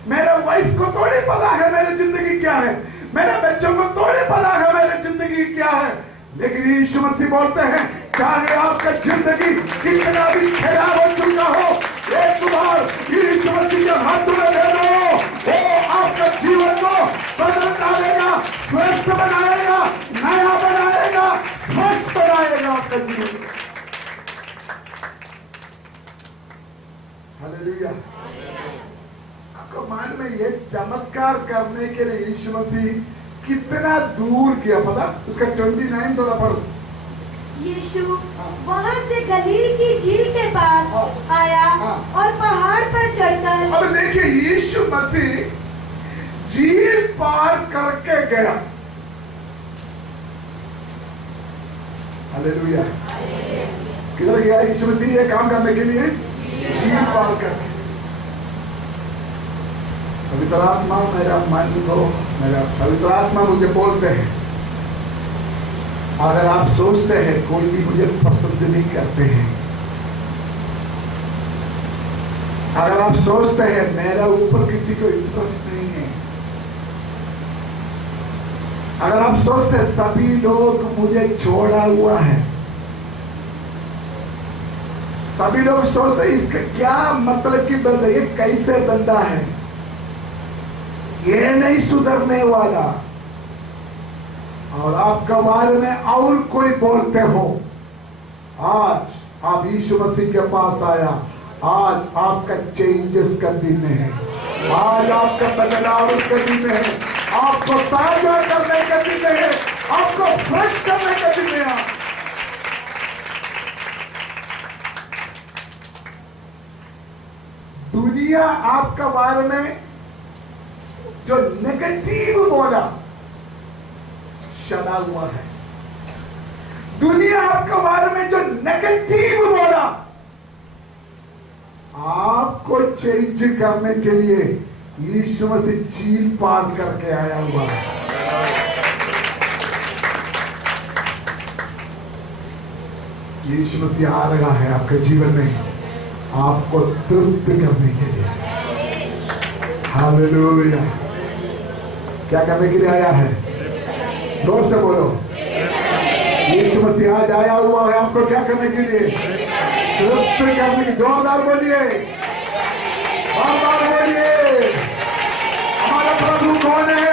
मेरे वाइफ को थोड़ी पता है मेरी जिंदगी क्या है, मेरे बच्चों को थोड़ी पता है मेरी जिंदगी क्या है। लेकिन यीशु मसीह बोलते हैं, चाहे आपका जिंदगी कितना भी खराब हो चुका हो, एक बार यीशु मसीह के हाथ में दे दो, वो आपका जीवन को बदल डालेगा, स्वस्थ बनाएगा, नया बनाएगा, स्वस्थ बनाएगा आपका जीवन। हालेलुया। आपको मालूम है ये चमत्कार करने के लिए यीशु मसीह कितना दूर किया पता? उसका 29 थोड़ा पढ़ो। यीशु वहां से गलील की झील के पास आया और पहाड़ पर चढ़कर। अब देखिए यीशु मसीह झील पार करके गया। हालेलुया। किधर गया यीशु मसीह ये काम करने के लिए? झील पार करके। पवित्र आत्मा मेरा मन को, मेरा पवित्र आत्मा मुझे बोलते हैं, अगर आप सोचते हैं कोई भी मुझे पसंद नहीं करते हैं, अगर आप सोचते हैं मेरा ऊपर किसी को इंटरेस्ट नहीं है, अगर आप सोचते हैं सभी लोग मुझे छोड़ा हुआ है, सभी लोग सोचते हैं इसका क्या मतलब कि बंदा, ये कैसे बंदा है, ये नहीं सुधरने वाला, और आपका बारे में और कोई बोलते हो, आज आप यीशु मसीह के पास आया, आज आपका चेंजेस का दिन है, आज आपका बदलाव का दिन है, आपको ताजा करने का दिन है, आपको फ्रेश करने का दिन है। दुनिया आपका बारे में जो नेगेटिव बोला शड़ा हुआ है, दुनिया आपके बारे में जो नेगेटिव बोला, आपको चेंज करने के लिए यीशु मसीह झील पार करके आया हुआ है। यीशु मसीह आ रहा है आपके जीवन में आपको तृप्त करने के लिए। हालेलुया। क्या करने के लिए आया है? जोर से बोलो। यीशु मसीह आज आया हुआ है आपको क्या करने के लिए? तृप्त करने के। जोरदार बोलिए, बार-बार बोलिए, हमारा प्रभु कौन है?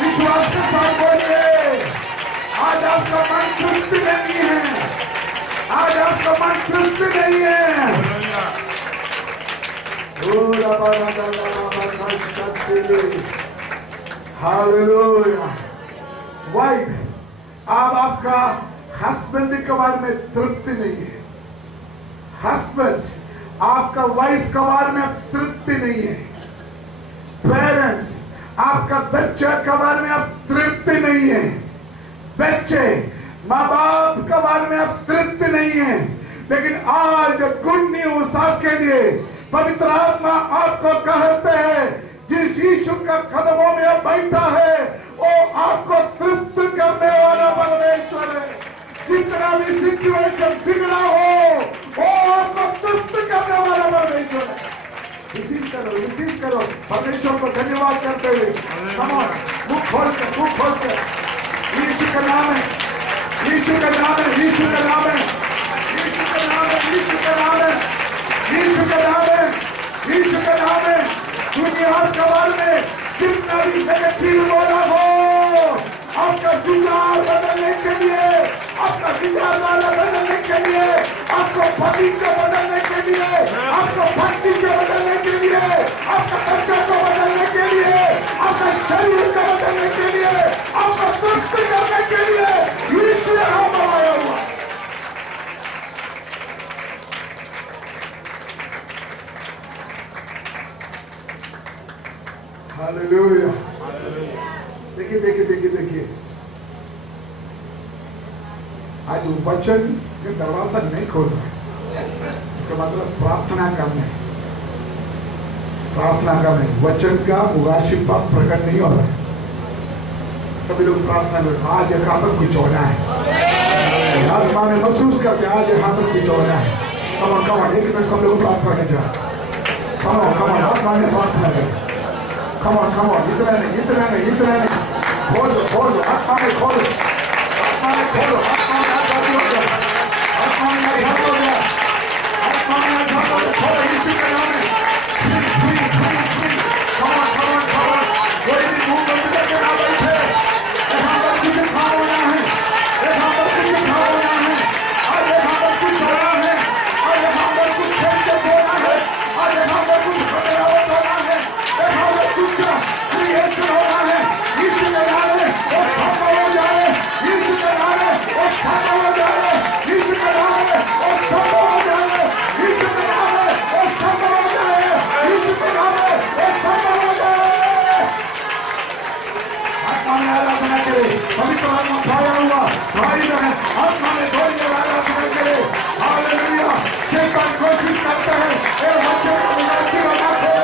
विश्वास के साथ बोलिए। आज आपका मन तृप्त नहीं है, आज आपका मन तृप्त नहीं है। हालेलुया। वाइफ, अब आपका हस्बैंड के बारे में तृप्ति नहीं है, हस्बैंड आपका वाइफ के बारे में तृप्ति नहीं है, पेरेंट्स आपका बच्चा के बारे में अब तृप्ति नहीं है, बच्चे माँ बाप के बारे में अब तृप्ति नहीं है। लेकिन आज गुड न्यूज आपके लिए, पवित्र आत्मा आपको कहते हैं, जिस यीशु का कदमों में अब बैठा है वो आपको तृप्त करने वाला परमेश्वर है। जितना भी सिचुएशन बिगड़ा हो वो आपको तृप्त करने वाला परमेश्वर है। रिसीव करो, रिसीव करो। परमेश्वर को धन्यवाद करते हुए मुख खोल कर, मुख खोल कर। यीशु का नाम है, यीशु का नाम है, यीशु का नाम है, यीशु का नाम है, यीशु का नाम है, यीशु का नाम है, यीशु का नाम है। दुनिया के बारे में कितना भी नेगेटिव बोला हो, आपका विचार बदलने के लिए, आपका विचारधारा बदलने के लिए, आपको पति को बदलने के लिए, आपको भक्ति को बदलने के लिए, आपका बच्चा को बदलने के लिए, आपका शरीर को बदलने के लिए, आपको तृप्त करने के लिए यीशु यहाँ पर आया हुआ। हालेलुया। देखिए देखिए देखिए देखिए, आज वचन का दरवाजा नहीं खोल रहे, इसका मतलब प्रार्थना करने, प्रार्थना करने, वचन का मुगाशिब प्रकट नहीं हो रहा है। सभी लोग प्रार्थना में आज यहाँ पर कुछ होना है, आत्मा में महसूस करके आज यहाँ पर कुछ होना है। कमन कमन, एक मिनट सब लोग प्रार्थना कर जाए। कमन कमन, आत्मा में प्रार्थना करें। कमन कमन, इतना नहीं, इतना नहीं, इतना नहीं, खोलो खोलो, आत्मा में खोलो, आत्मा में खोलो, आत्मा में आजादी हो जाए, आत्मा में आजादी हो जाए, आत्मा में आजादी हो जाए, खोलो यीशु के नाम में, फ्री फ्री फ्री फ्री, कमन कमन कमन, कोई भी मुंह बंद करके ना बैठे, यहाँ पर कुछ खा होना है, यहाँ पर कुछ खा होना है, और यहाँ पर कुछ होना है, और यहाँ पर कुछ खेल होना है, और यहाँ पर कुछ खतरावत होना है, यहाँ पर कुछ क्रिएशन होना है। यीशु के नाम में वो सफल हो जाए, यीशु के नाम में वो सफल हो जाए, यीशु के नाम में वो सफल हो जाए, यीशु के नाम में वो सफल हो जाए, यीशु के नाम में वो सफल हो जाए। आत्मा में आराधना करे, पवित्र आत्मा छाया हुआ भाई बहन, आत्मा में कोई आराधना करे। हालेलुया। शैतान कोशिश करते हैं ये वचन प्रकाशित ना हो,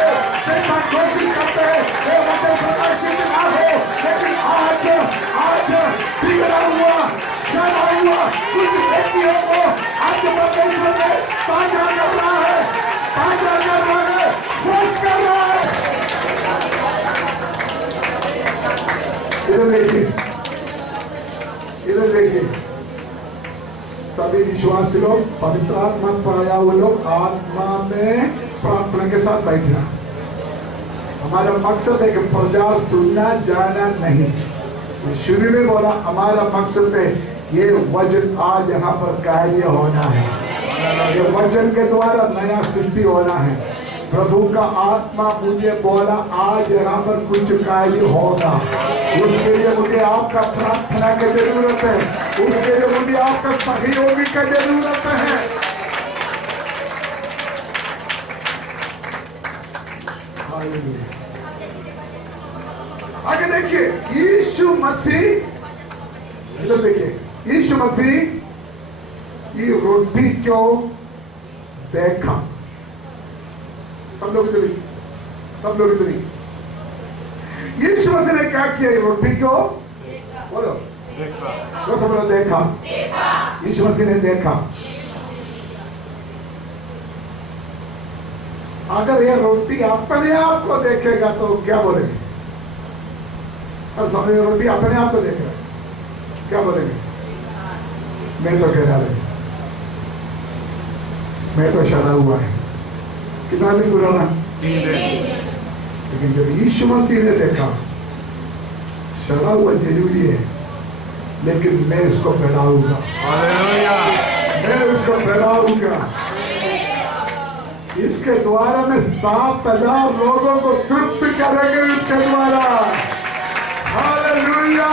शैतान कोशिश करते हैं ये वचन प्रकाशित ना हो, लेकिन आज आज बिगड़ा हुआ, सड़ा हुआ कुछ व्यक्तियों को आज परमेश्वर ने ताजा कर रहा है, ताजा कर रहा है, फ्रेश कर रहा है। इधर देखिए, इधर देखिए, सभी विश्वासी लोग, पवित्र आत्मा पाया हुए लोग आत्मा में प्रार्थना के साथ बैठना। हमारा मकसद है कि प्रचार सुनना जाना नहीं। मैं शुरू में बोला हमारा मकसद है ये वचन आज यहाँ पर कार्य होना है, ये वचन के द्वारा नया सृष्टि होना है। प्रभु का आत्मा मुझे बोला आज यहाँ पर कुछ कार्य होगा, उसके लिए मुझे आपका प्रार्थना की जरूरत है, उसके लिए मुझे आपका सहयोगी की जरूरत है। आगे देखिए, यीशु मसीह, इधर देखिए, यीशु मसीह ये रोटी को देखा। सब लोग इधर, सब लोग इधर। यीशु मसीह ने क्या किया? रोटी को बोलो, वो सब लोग देखा, यीशु मसीह ने देखा। अगर ये रोटी अपने आप को देखेगा तो क्या बोलेंगे? और समझे रोटी अपने आप को देख रहा है, क्या बोलेंगे? मैं तो कह रहा है, मैं तो सड़ा हुआ है। कितना दिन पुराना? 3 दिन। लेकिन जब यीशु मसीह ने देखा सड़ा हुआ जरूरी है, लेकिन मैं उसको बढ़ाऊंगा, मैं उसको बढ़ाऊंगा। इसके द्वारा मैं 7,000 लोगों को तृप्त करेंगे इसके द्वारा। हालेलुया।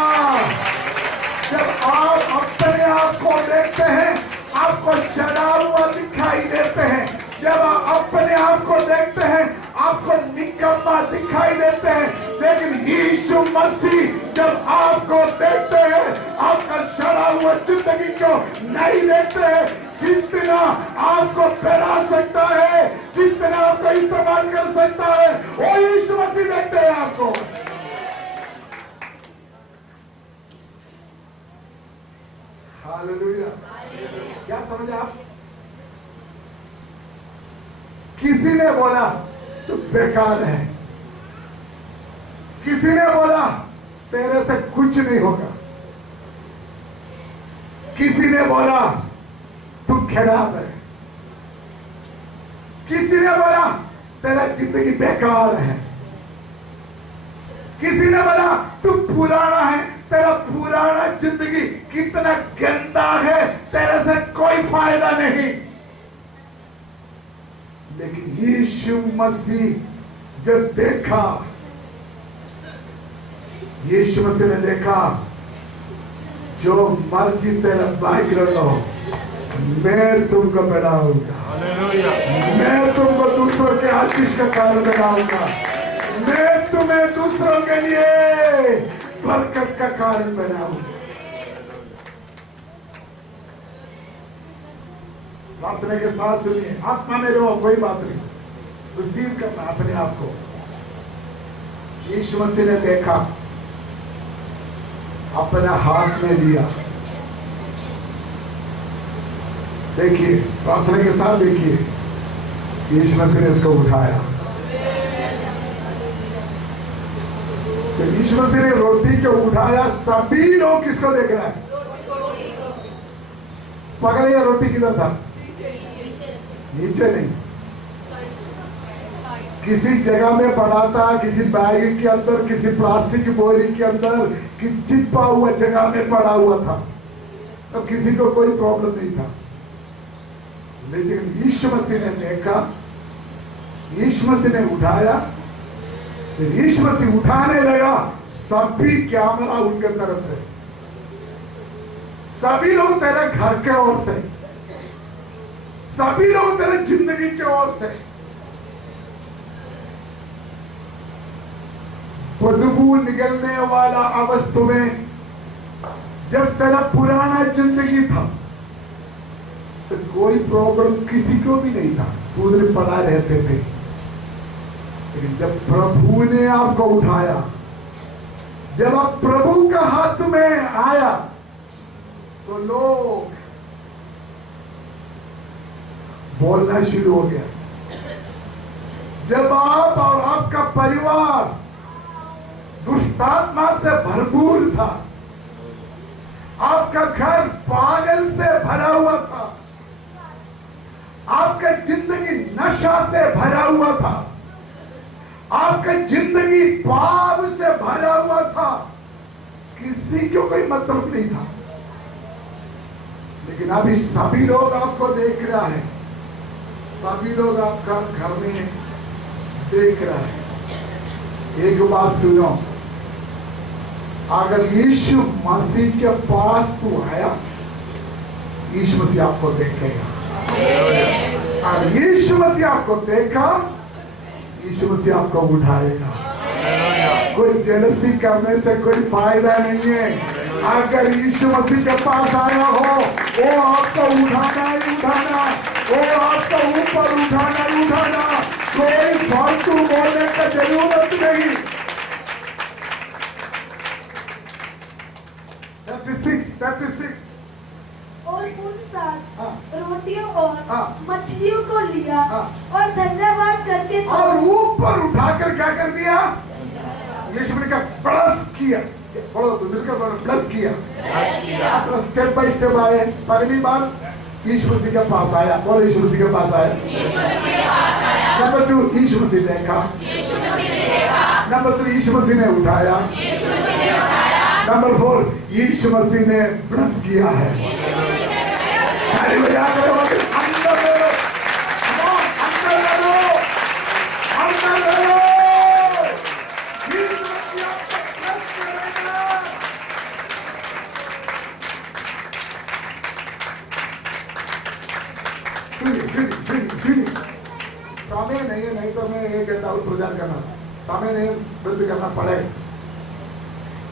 जब आप अपने आप को देखते हैं, आपको सड़ा हुआ दिखाई देते हैं। जब आप अपने आप को देखते हैं, आपको निकम्मा दिखाई देते हैं। लेकिन यीशु मसीह जब आपको देखते हैं, आपका सड़ा हुआ जिंदगी को नहीं देखते हैं। जितना आपको बढ़ा सकता है, जितना आपको इस्तेमाल कर सकता है, वो यीशु मसीह देखते हैं आपको। हालेलुया। क्या समझे आप? किसी ने बोला तो बेकार है, किसी ने बोला तेरे से कुछ नहीं होगा, किसी ने बोला तू खराब है, किसी ने बोला तेरा जिंदगी बेकार है, किसी ने बोला तू पुराना है, तेरा पुराना जिंदगी कितना गंदा है, तेरे से कोई फायदा नहीं। लेकिन यीशु मसीह जब देखा, यीशु मसीह ने देखा जो मर्जी तेरा बैकग्राउंड हो, मैं तुमको बढ़ाऊंगा, मैं तुमको दूसरों के आशीष का कारण बनाऊंगा, मैं तुम्हें दूसरों के लिए बरकत का कारण बनाऊंगा। प्रार्थना के साथ सुनिए, आत्मा में रहो, कोई बात नहीं, रिसीव करना अपने आप को। यीशु मसीह ने देखा, अपने हाथ में लिया। देखिए, प्रार्थना के साथ देखिए, यीशु मसीह ने इसको उठाया। तो यीशु मसीह ने रोटी को उठाया, सभी लोग किसको देख रहे हैं? पकड़े, रोटी किधर था? नीचे नहीं, किसी जगह में पड़ा था, किसी बैग के अंदर, किसी प्लास्टिक की बोरी के अंदर, कि चिपा हुआ जगह में पड़ा हुआ था। तो किसी को कोई प्रॉब्लम नहीं था। लेकिन यीशु मसीह ने देखा, यीशु मसीह ने उठाया। यीशु मसीह उठाने लगा, सभी कैमरा उनके तरफ से, सभी लोग तेरे घर के ओर से, सभी लोग तेरे जिंदगी के ओर से। बदबू निकलने वाला अवस्था में जब तेरा पुराना जिंदगी था तो कोई प्रॉब्लम किसी को भी नहीं था, पूरे पड़ा रहते थे। लेकिन जब प्रभु ने आपको उठाया, जब आप प्रभु का हाथ में आया, तो लोग बोलना शुरू हो गया। जब आप और आपका परिवार दुष्टात्मा से भरपूर था, आपका घर पागल से भरा हुआ था, आपका जिंदगी नशा से भरा हुआ था, आपका जिंदगी पाप से भरा हुआ था, किसी को कोई मतलब नहीं था। लेकिन अभी सभी लोग आपको देख रहा है, सभी लोग आपका घर में देख रहा है। एक बात सुनो, अगर यीशु मसीह के पास तू आया, यीशु मसीह आपको देखेगा। अगर यीशु मसीह आपको देखा, यीशु मसीह आपको उठाएगा। कोई जेलसी करने से कोई फायदा नहीं है। अगर यीशु मसीह के पास आया हो, वो आपको उठाना ही उठाना, वो आपको ऊपर उठाना ही उठाना, कोई फालतू बोलने की जरूरत नहीं। 36 और उन सात रोटियों और हाँ। मछलियों को लिया हाँ। और धन्यवाद करके और ऊपर उठाकर क्या कर दिया? यीशु ने कहा प्लस किया। बोलो तो मिलकर बोलो, प्लस किया। तो स्टेप बाय स्टेप आए। पहली बार यीशु मसीह के पास आया, बोलो यीशु मसीह के पास आया। नंबर 2 यीशु मसीह देखा। नंबर 3 यीशु मसीह ने उठाया। नंबर 4 यीशु मसीह ने प्लस किया है। हालेलुया। अंदर लो, अंदर लो, अंदर लो। यीशु मसीह आपको प्लस करेगा। सुनिए, समय नहीं है, नहीं तो मैं 1 घंटा और प्रचार करना, समय नहीं वृद्धि करना पड़ेगा।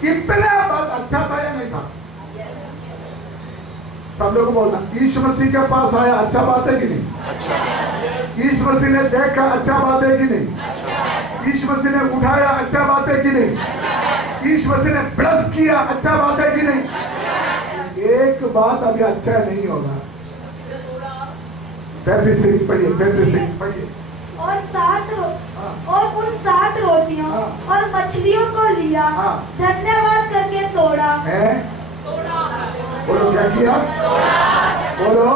इतना बात अच्छा था या नहीं था? सब लोग बोलना, यीशु मसीह के पास आया, अच्छा बात है कि नहीं? यीशु मसीह ने देखा, अच्छा बात है कि नहीं? यीशु मसीह ने उठाया, अच्छा बात है कि नहीं? यीशु मसीह ने प्लस किया, अच्छा बात है कि नहीं? एक बात अभी अच्छा नहीं होगा। 36 पढ़िए, 36 पढ़िए। और उन 7 रोटियों और मछलियों को लिया, धन्यवाद करके तोड़ा। बोलो क्या किया? बोलो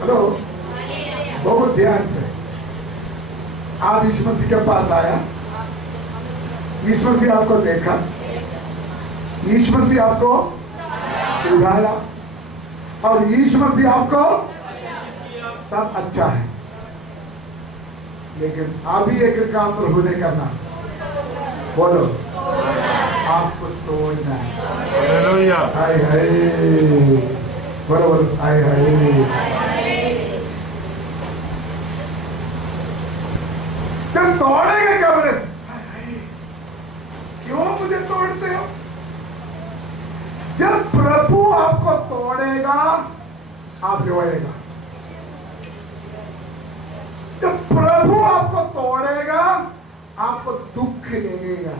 हेलो, बहुत ध्यान से। आप यीशु मसीह के पास आया, यीशु मसीह आपको देखा, यीशु मसीह आपको उठाया, और यीशु मसीह आपको सब अच्छा है। लेकिन अभी एक काम प्रभु ने करना, बोलो आपको तोड़ना है। हालेलुया। हाय हाय, बोलो बोलो हाय हाय। तुम तोड़ेंगे क्या? बोले हाय हाय, क्यों मुझे तोड़ते हो? जब प्रभु आपको तोड़ेगा, तोड़ेगा आप रोएगा। जब प्रभु आपको तोड़ेगा आपको दुख लगेगा।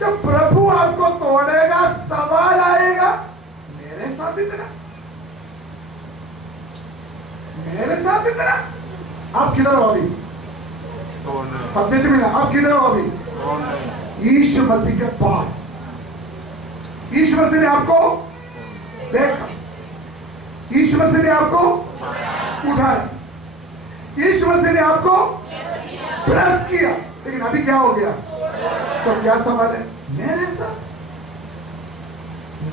जब प्रभु आपको तोड़ेगा सवाल आएगा, मेरे साथ इतना, मेरे साथ इतना। आप किधर हो अभी? सब्जेक्ट में ना, आप किधर हो अभी? यीशु मसीह के पास। यीशु मसीह ने आपको देखा, यीशु मसीह ने आपको उठाया, यीशु मसीह ने आपको ब्लेस किया। लेकिन अभी क्या हो गया? तो क्या सवाल है? मेरे साथ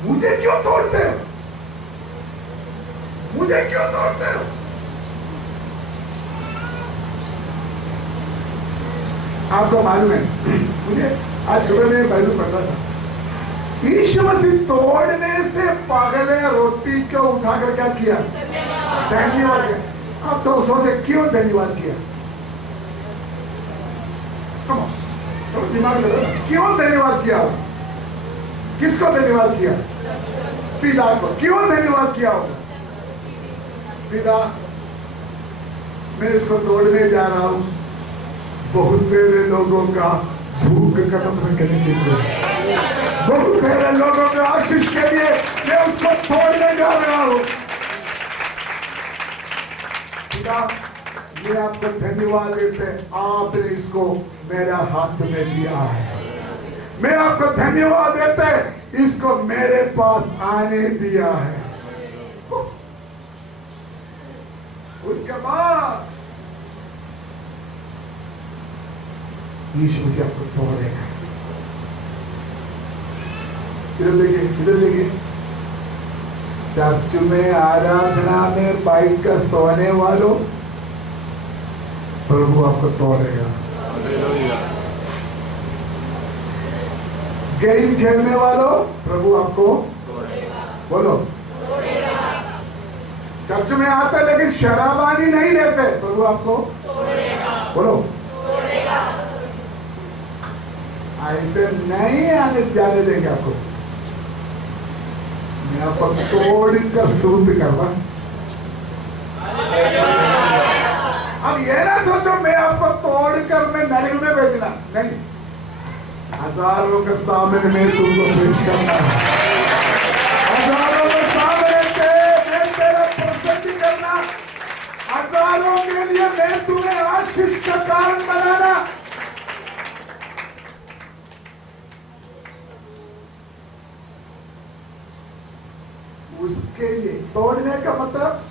मुझे क्यों तोड़ते हो? मुझे क्यों तोड़ते हो? आपको मालूम है, मुझे आज सुबह में बाइबल पढ़ रहा था, यीशु मसीह तोड़ने से पहले रोटी को उठाकर क्या किया? धन्यवाद किया। आप तो सोचे क्यों धन्यवाद किया? तो दिमाग में क्यों धन्यवाद किया? किसको धन्यवाद किया? पिता को। क्यों धन्यवाद किया होगा? पिता, मैं इसको तोड़ने जा रहा हूं, बहुत मेरे लोगों का भूख खत्म करने के लिए, बहुत मेरे लोगों के आशीष के लिए मैं उसको तोड़ने जा रहा हूं। पिता, मैं आपको धन्यवाद देते, आपने इसको मेरा हाथ में दिया है। मैं आपको धन्यवाद देते, इसको मेरे पास आने दिया है। उसके बाद यीशु मसीह आपको तोड़ेगा। इधर देखिए, इधर देखिए, चर्च में आराधना में बैठ कर सोने वालों, प्रभु आपको तोड़ेगा। गेम खेलने वालों, प्रभु आपको बोलो, चर्च में आते लेकिन शराबानी नहीं लेते, प्रभु आपको बोलो, ऐसे नहीं आने जाने देंगे आपको। मैं आपको तोड़ कर शुद्ध करवा। अब ये ना सोचो मैं आपको तोड़कर मैं नरक में भेजना, नहीं। हजारों के सामने में तुमको पेश करना है, हजारों के सामने मैं तेरा प्रसन्न करना, हजारों के लिए मैं तुम्हें आशीष का कारण बनाना। उसके लिए तोड़ने का मतलब,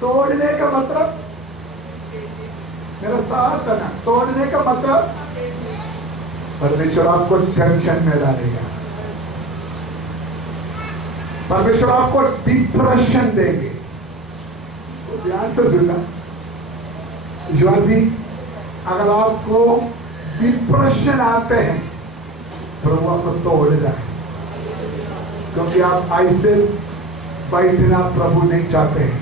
तोड़ने का मतलब मेरा साथ है ना, तोड़ने का मतलब परमेश्वर आपको टेंशन में डालेगा, परमेश्वर आपको डिप्रेशन देंगे। तो ध्यान से सुनना विश्वासी, अगर आपको डिप्रेशन आते हैं प्रभु आपको तोड़ जाए, क्योंकि आप ऐसे बैठना प्रभु नहीं चाहते हैं।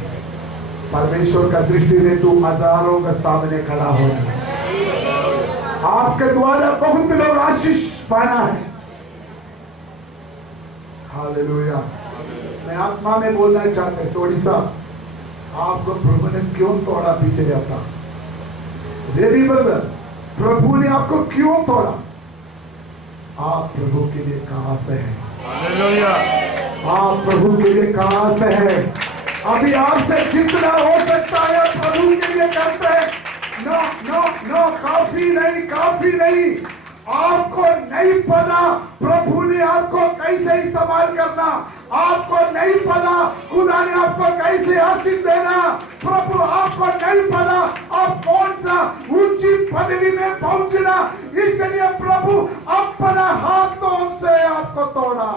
परमेश्वर का दृष्टि में तू हजारों के सामने खड़ा होना, आपके द्वारा बहुत लोग आशीष पाना है। हालेलुया। मैं आत्मा में बोलना चाहते हैं, सोडी साहब, आपको प्रभु ने क्यों तोड़ा? पीछे जाता देवी ब्रदर, प्रभु ने आपको क्यों तोड़ा? आप प्रभु के लिए कहां से हैं? आप प्रभु के लिए कहां से हैं? अभी आपसे जितना हो सकता है प्रभु के लिए करते हैं। नो नो नो, काफी नहीं, काफी नहीं। आपको नहीं पता प्रभु ने आपको कैसे इस्तेमाल करना, आपको नहीं पता खुदा ने आपको कैसे आशीष देना, प्रभु आपको नहीं पता आप कौन सा ऊंची पदवी में पहुंचना, इसलिए प्रभु अपना हाथों से आपको तोड़ा।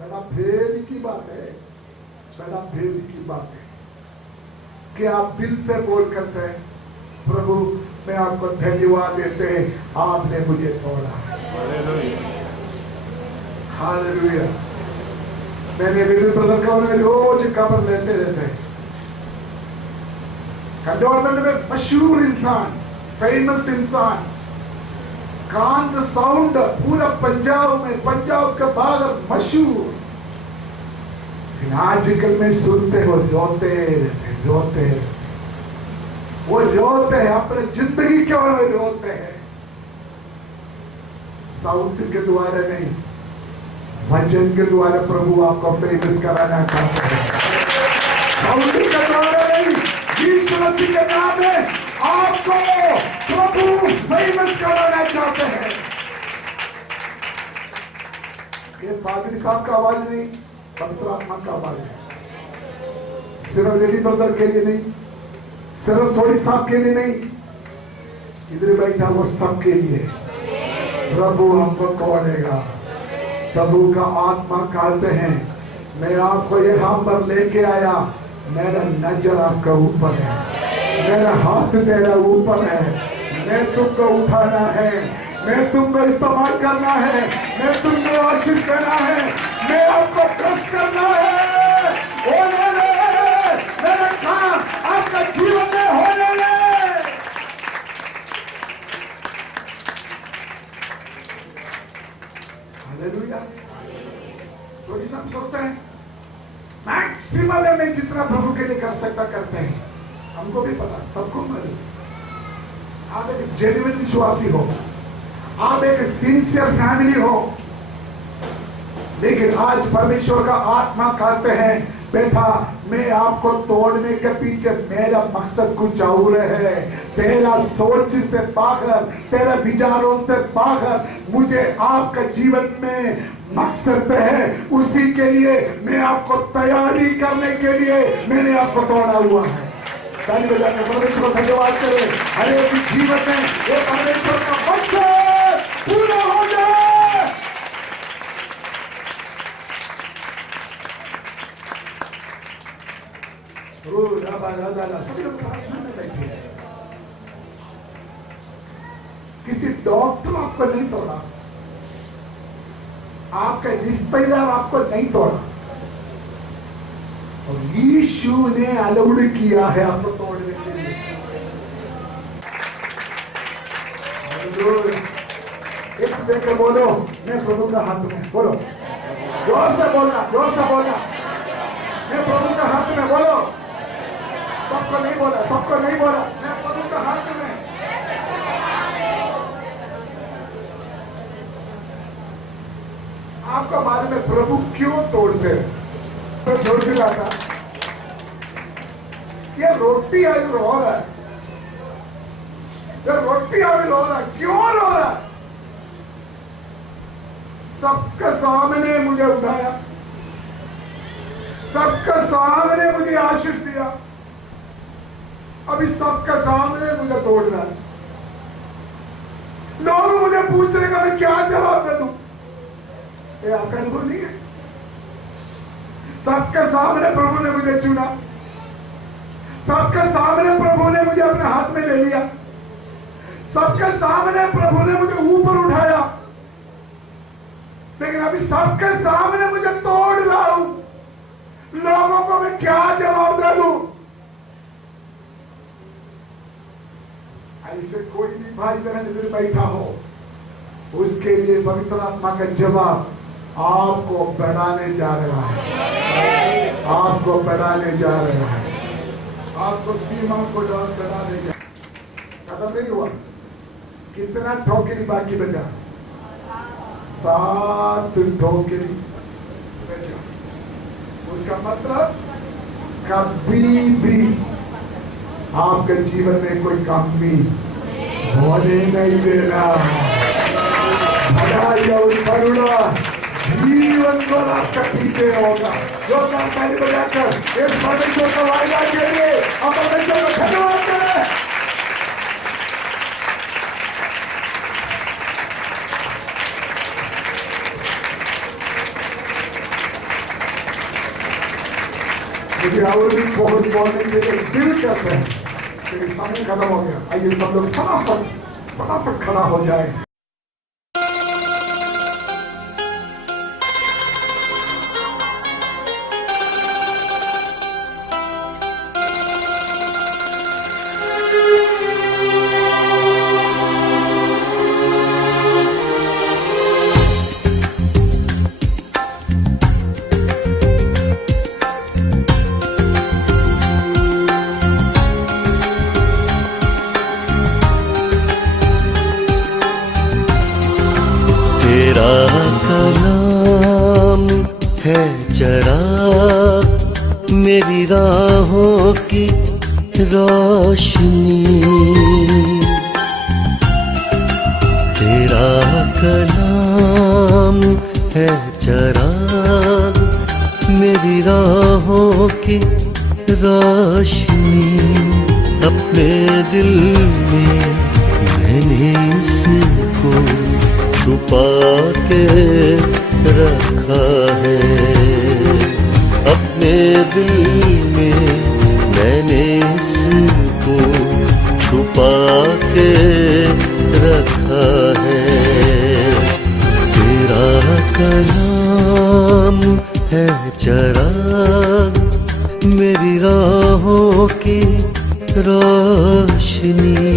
बड़ा भेद की बात है, बड़ा भेद की बात है कि आप दिल से बोल करते हैं, प्रभु मैं आपको धन्यवाद देते हैं, आपने मुझे तोड़ा। हालेलुया। मैंने विजय ब्रदर का रोज खबर लेते रहते हैं। कंटोनमेंट में मशहूर इंसान, फेमस इंसान, कान साउंड पूरा पंजाब में, पंजाब के बाहर मशहूर। आजकल में सुनते हो रोते रहते, रोते रहते। वो रोते हैं अपने जिंदगी के बारे में रोते हैं, साउंड के द्वारा नहीं, वचन के द्वारा प्रभु आपको फेमस कराना चाहते हैं। साउंड के द्वारा नहीं, यीशु मसीह के नाम में आपको प्रभु फेमस कराना चाहते हैं। ये पादरी साहब का आवाज नहीं, पवित्र आत्मा का आवाज है। सिर्फ रेडी ब्रदर के लिए नहीं, सिर्फ सोडी साहब के लिए नहीं, इधर बैठा वो सबके लिए। प्रभु हमको तोड़ेगा। प्रभु का आत्मा कहते हैं, मैं आपको यहाँ पर लेके आया, मेरा नजर आपका ऊपर है, मेरा हाथ तेरा ऊपर है, मैं तुमको उठाना है, मैं तुमको इस्तेमाल करना है, मैं तुमको आशीष देना है, मैं आपको ब्लेस करना है। होने ले, मेरा काम आपका जीवन में होने ले। हालेलुया। सोची सब सोचते हैं मैक्सिमम में जितना प्रभु के लिए कर सकता करते हैं। हमको भी पता, सबको मालूम। आप एक जेन्युइन विश्वासी हो, आप एक सिंसियर फैमिली हो, लेकिन आज परमेश्वर का आत्मा कहते हैं, बेटा मैं आपको तोड़ने के पीछे मेरा मकसद कुछ और है। तेरा सोच से बाहर, तेरा विचारों से बाहर मुझे आपका जीवन में मकसद है। उसी के लिए मैं आपको तैयारी करने के लिए मैंने आपको तोड़ा हुआ है। ताली बजाकर परमेश्वर को धन्यवाद करें। हर एक जीवन में ये परमेश्वर का मकसद पूरा हो जाए। सभी लोग प्रार्थना में बैठे हैं। किसी डॉक्टर आपको नहीं तोड़ा, आपका रिश्तेदार आपको नहीं तोड़ा, और यीशु ने अलाउड किया है आपको तोड़ने के लिए। एक देखकर बोलो, मैं प्रभु का हाथ में, बोलो जोर से बोलना, जोर से बोलना, मैं प्रभु का हाथ में, बोलो। सबको नहीं बोला, सबको नहीं बोला, मैं प्रभु का हाथ में। आपका बारे में प्रभु क्यों तोड़ते हैं? मैं सोच रहा था, ये रोटी आज रो रहा है, ये रोटी आज रो रहा है, क्यों रो रहा है? सबके सामने मुझे उठाया, सबके सामने मुझे आशीष दिया, अभी सबके सामने मुझे तोड़ना है। लोग मुझे पूछ रहे मैं क्या जवाब दे दूं? ये आपका अनुभव नहीं है? सबके सामने प्रभु ने मुझे चुना, सबके सामने प्रभु ने मुझे अपने हाथ में ले लिया, सबके सामने प्रभु ने मुझे ऊपर उठाया, लेकिन अभी सबके सामने मुझे तोड़ रहा हूं। लोगों को मैं क्या जवाब दे दूं? ऐसे कोई भी भाई बहन इधर बैठा हो, उसके लिए पवित्र आत्मा का जवाब आपको बढ़ाने जा रहा है, आपको बढ़ाने जा रहा है, आपको सीमा को बढ़ाने जा। खत्म नहीं हुआ, कितना ठोकरी बाकी बचा? 7 ठोकरी बचा। उसका मतलब कभी भी आपके जीवन में कोई कमी होने नहीं देना। भलाई और करुणा जीवन भर आपका पीछे होगा। जो काम ताली बजाकर इस परमेश्वर को वायदा के लिए आप परमेश्वर को धन्यवाद करें। मुझे और भी बहुत बोलने के लिए दिल करते हैं, लेकिन समय खत्म हो गया। आइए सब लोग फटाफट खड़ा हो जाए। चराग मेरी राहों की रोशनी। तेरा कलाम है चराग मेरी राहों की रोशनी। अपने दिल में मैंने इसको छुपा के रखा है। अपने दिल में मैंने इसको छुपा के रखा है। तेरा कलाम है चराग मेरी राहों की रोशनी।